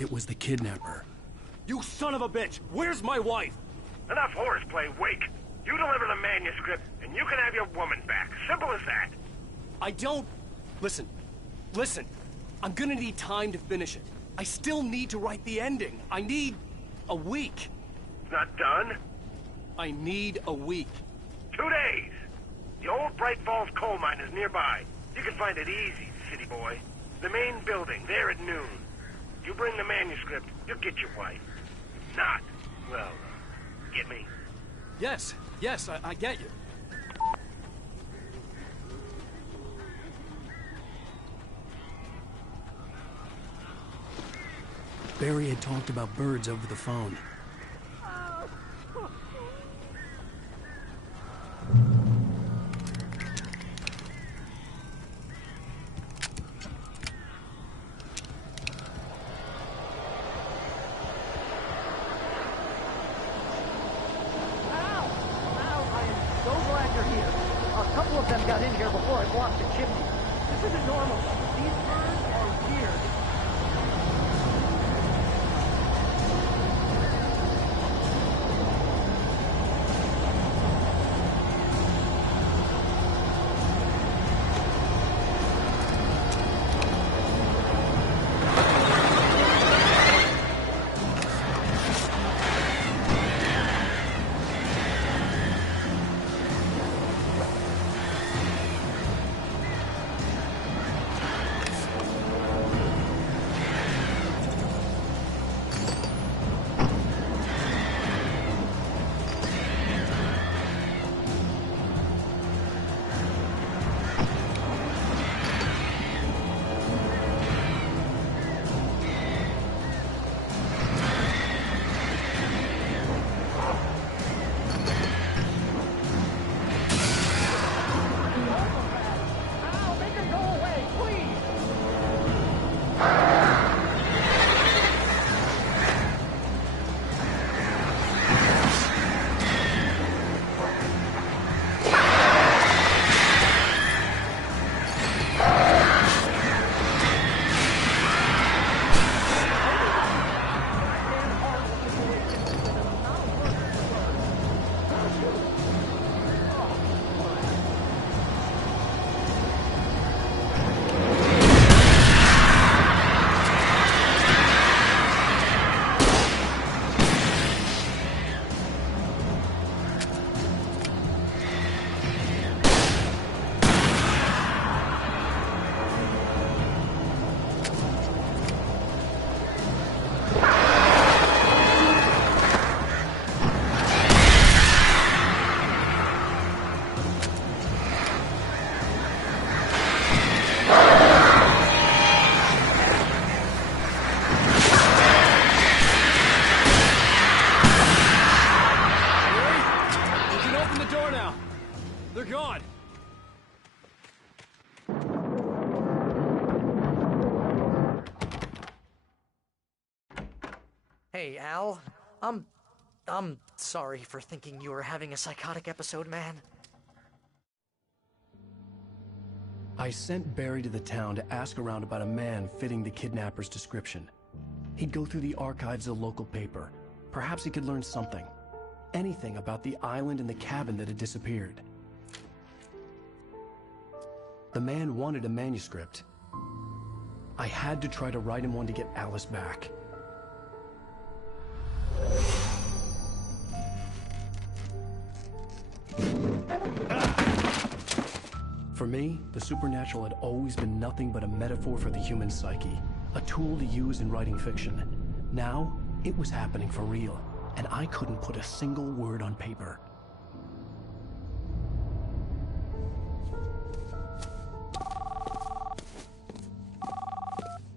It was the kidnapper. You son of a bitch! Where's my wife? Enough horseplay, Wake. You deliver the manuscript, and you can have your woman back. Simple as that. I don't... Listen. I'm gonna need time to finish it. I still need to write the ending. I need a week. It's not done? I need a week. 2 days. The old Bright Falls coal mine is nearby. You can find it easy, city boy. The main building, there at noon. You bring the manuscript, you'll get your wife. If not, well, get me? Yes, I get you. Barry had talked about birds over the phone. Got in here before I blocked the chimney. This isn't normal. These birds are weird. Hey, Al. I'm sorry for thinking you were having a psychotic episode, man. I sent Barry to the town to ask around about a man fitting the kidnapper's description. He'd go through the archives of the local paper. Perhaps he could learn something. Anything about the island and the cabin that had disappeared. The man wanted a manuscript. I had to try to write him one to get Alice back. For me, the supernatural had always been nothing but a metaphor for the human psyche, a tool to use in writing fiction. Now, it was happening for real, and I couldn't put a single word on paper.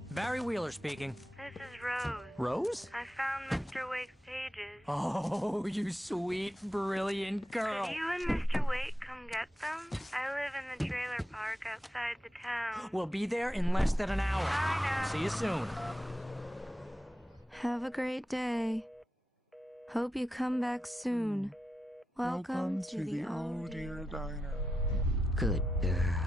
Barry Wheeler speaking. This is Rose. Rose? I found Mr. Wake's pages. Oh, you sweet, brilliant girl. Could you and Mr. Wake come get them? I live in the trailer park outside the town. We'll be there in less than an hour. Bye now. See you soon. Have a great day. Hope you come back soon. Welcome to the old dear diner. Good girl.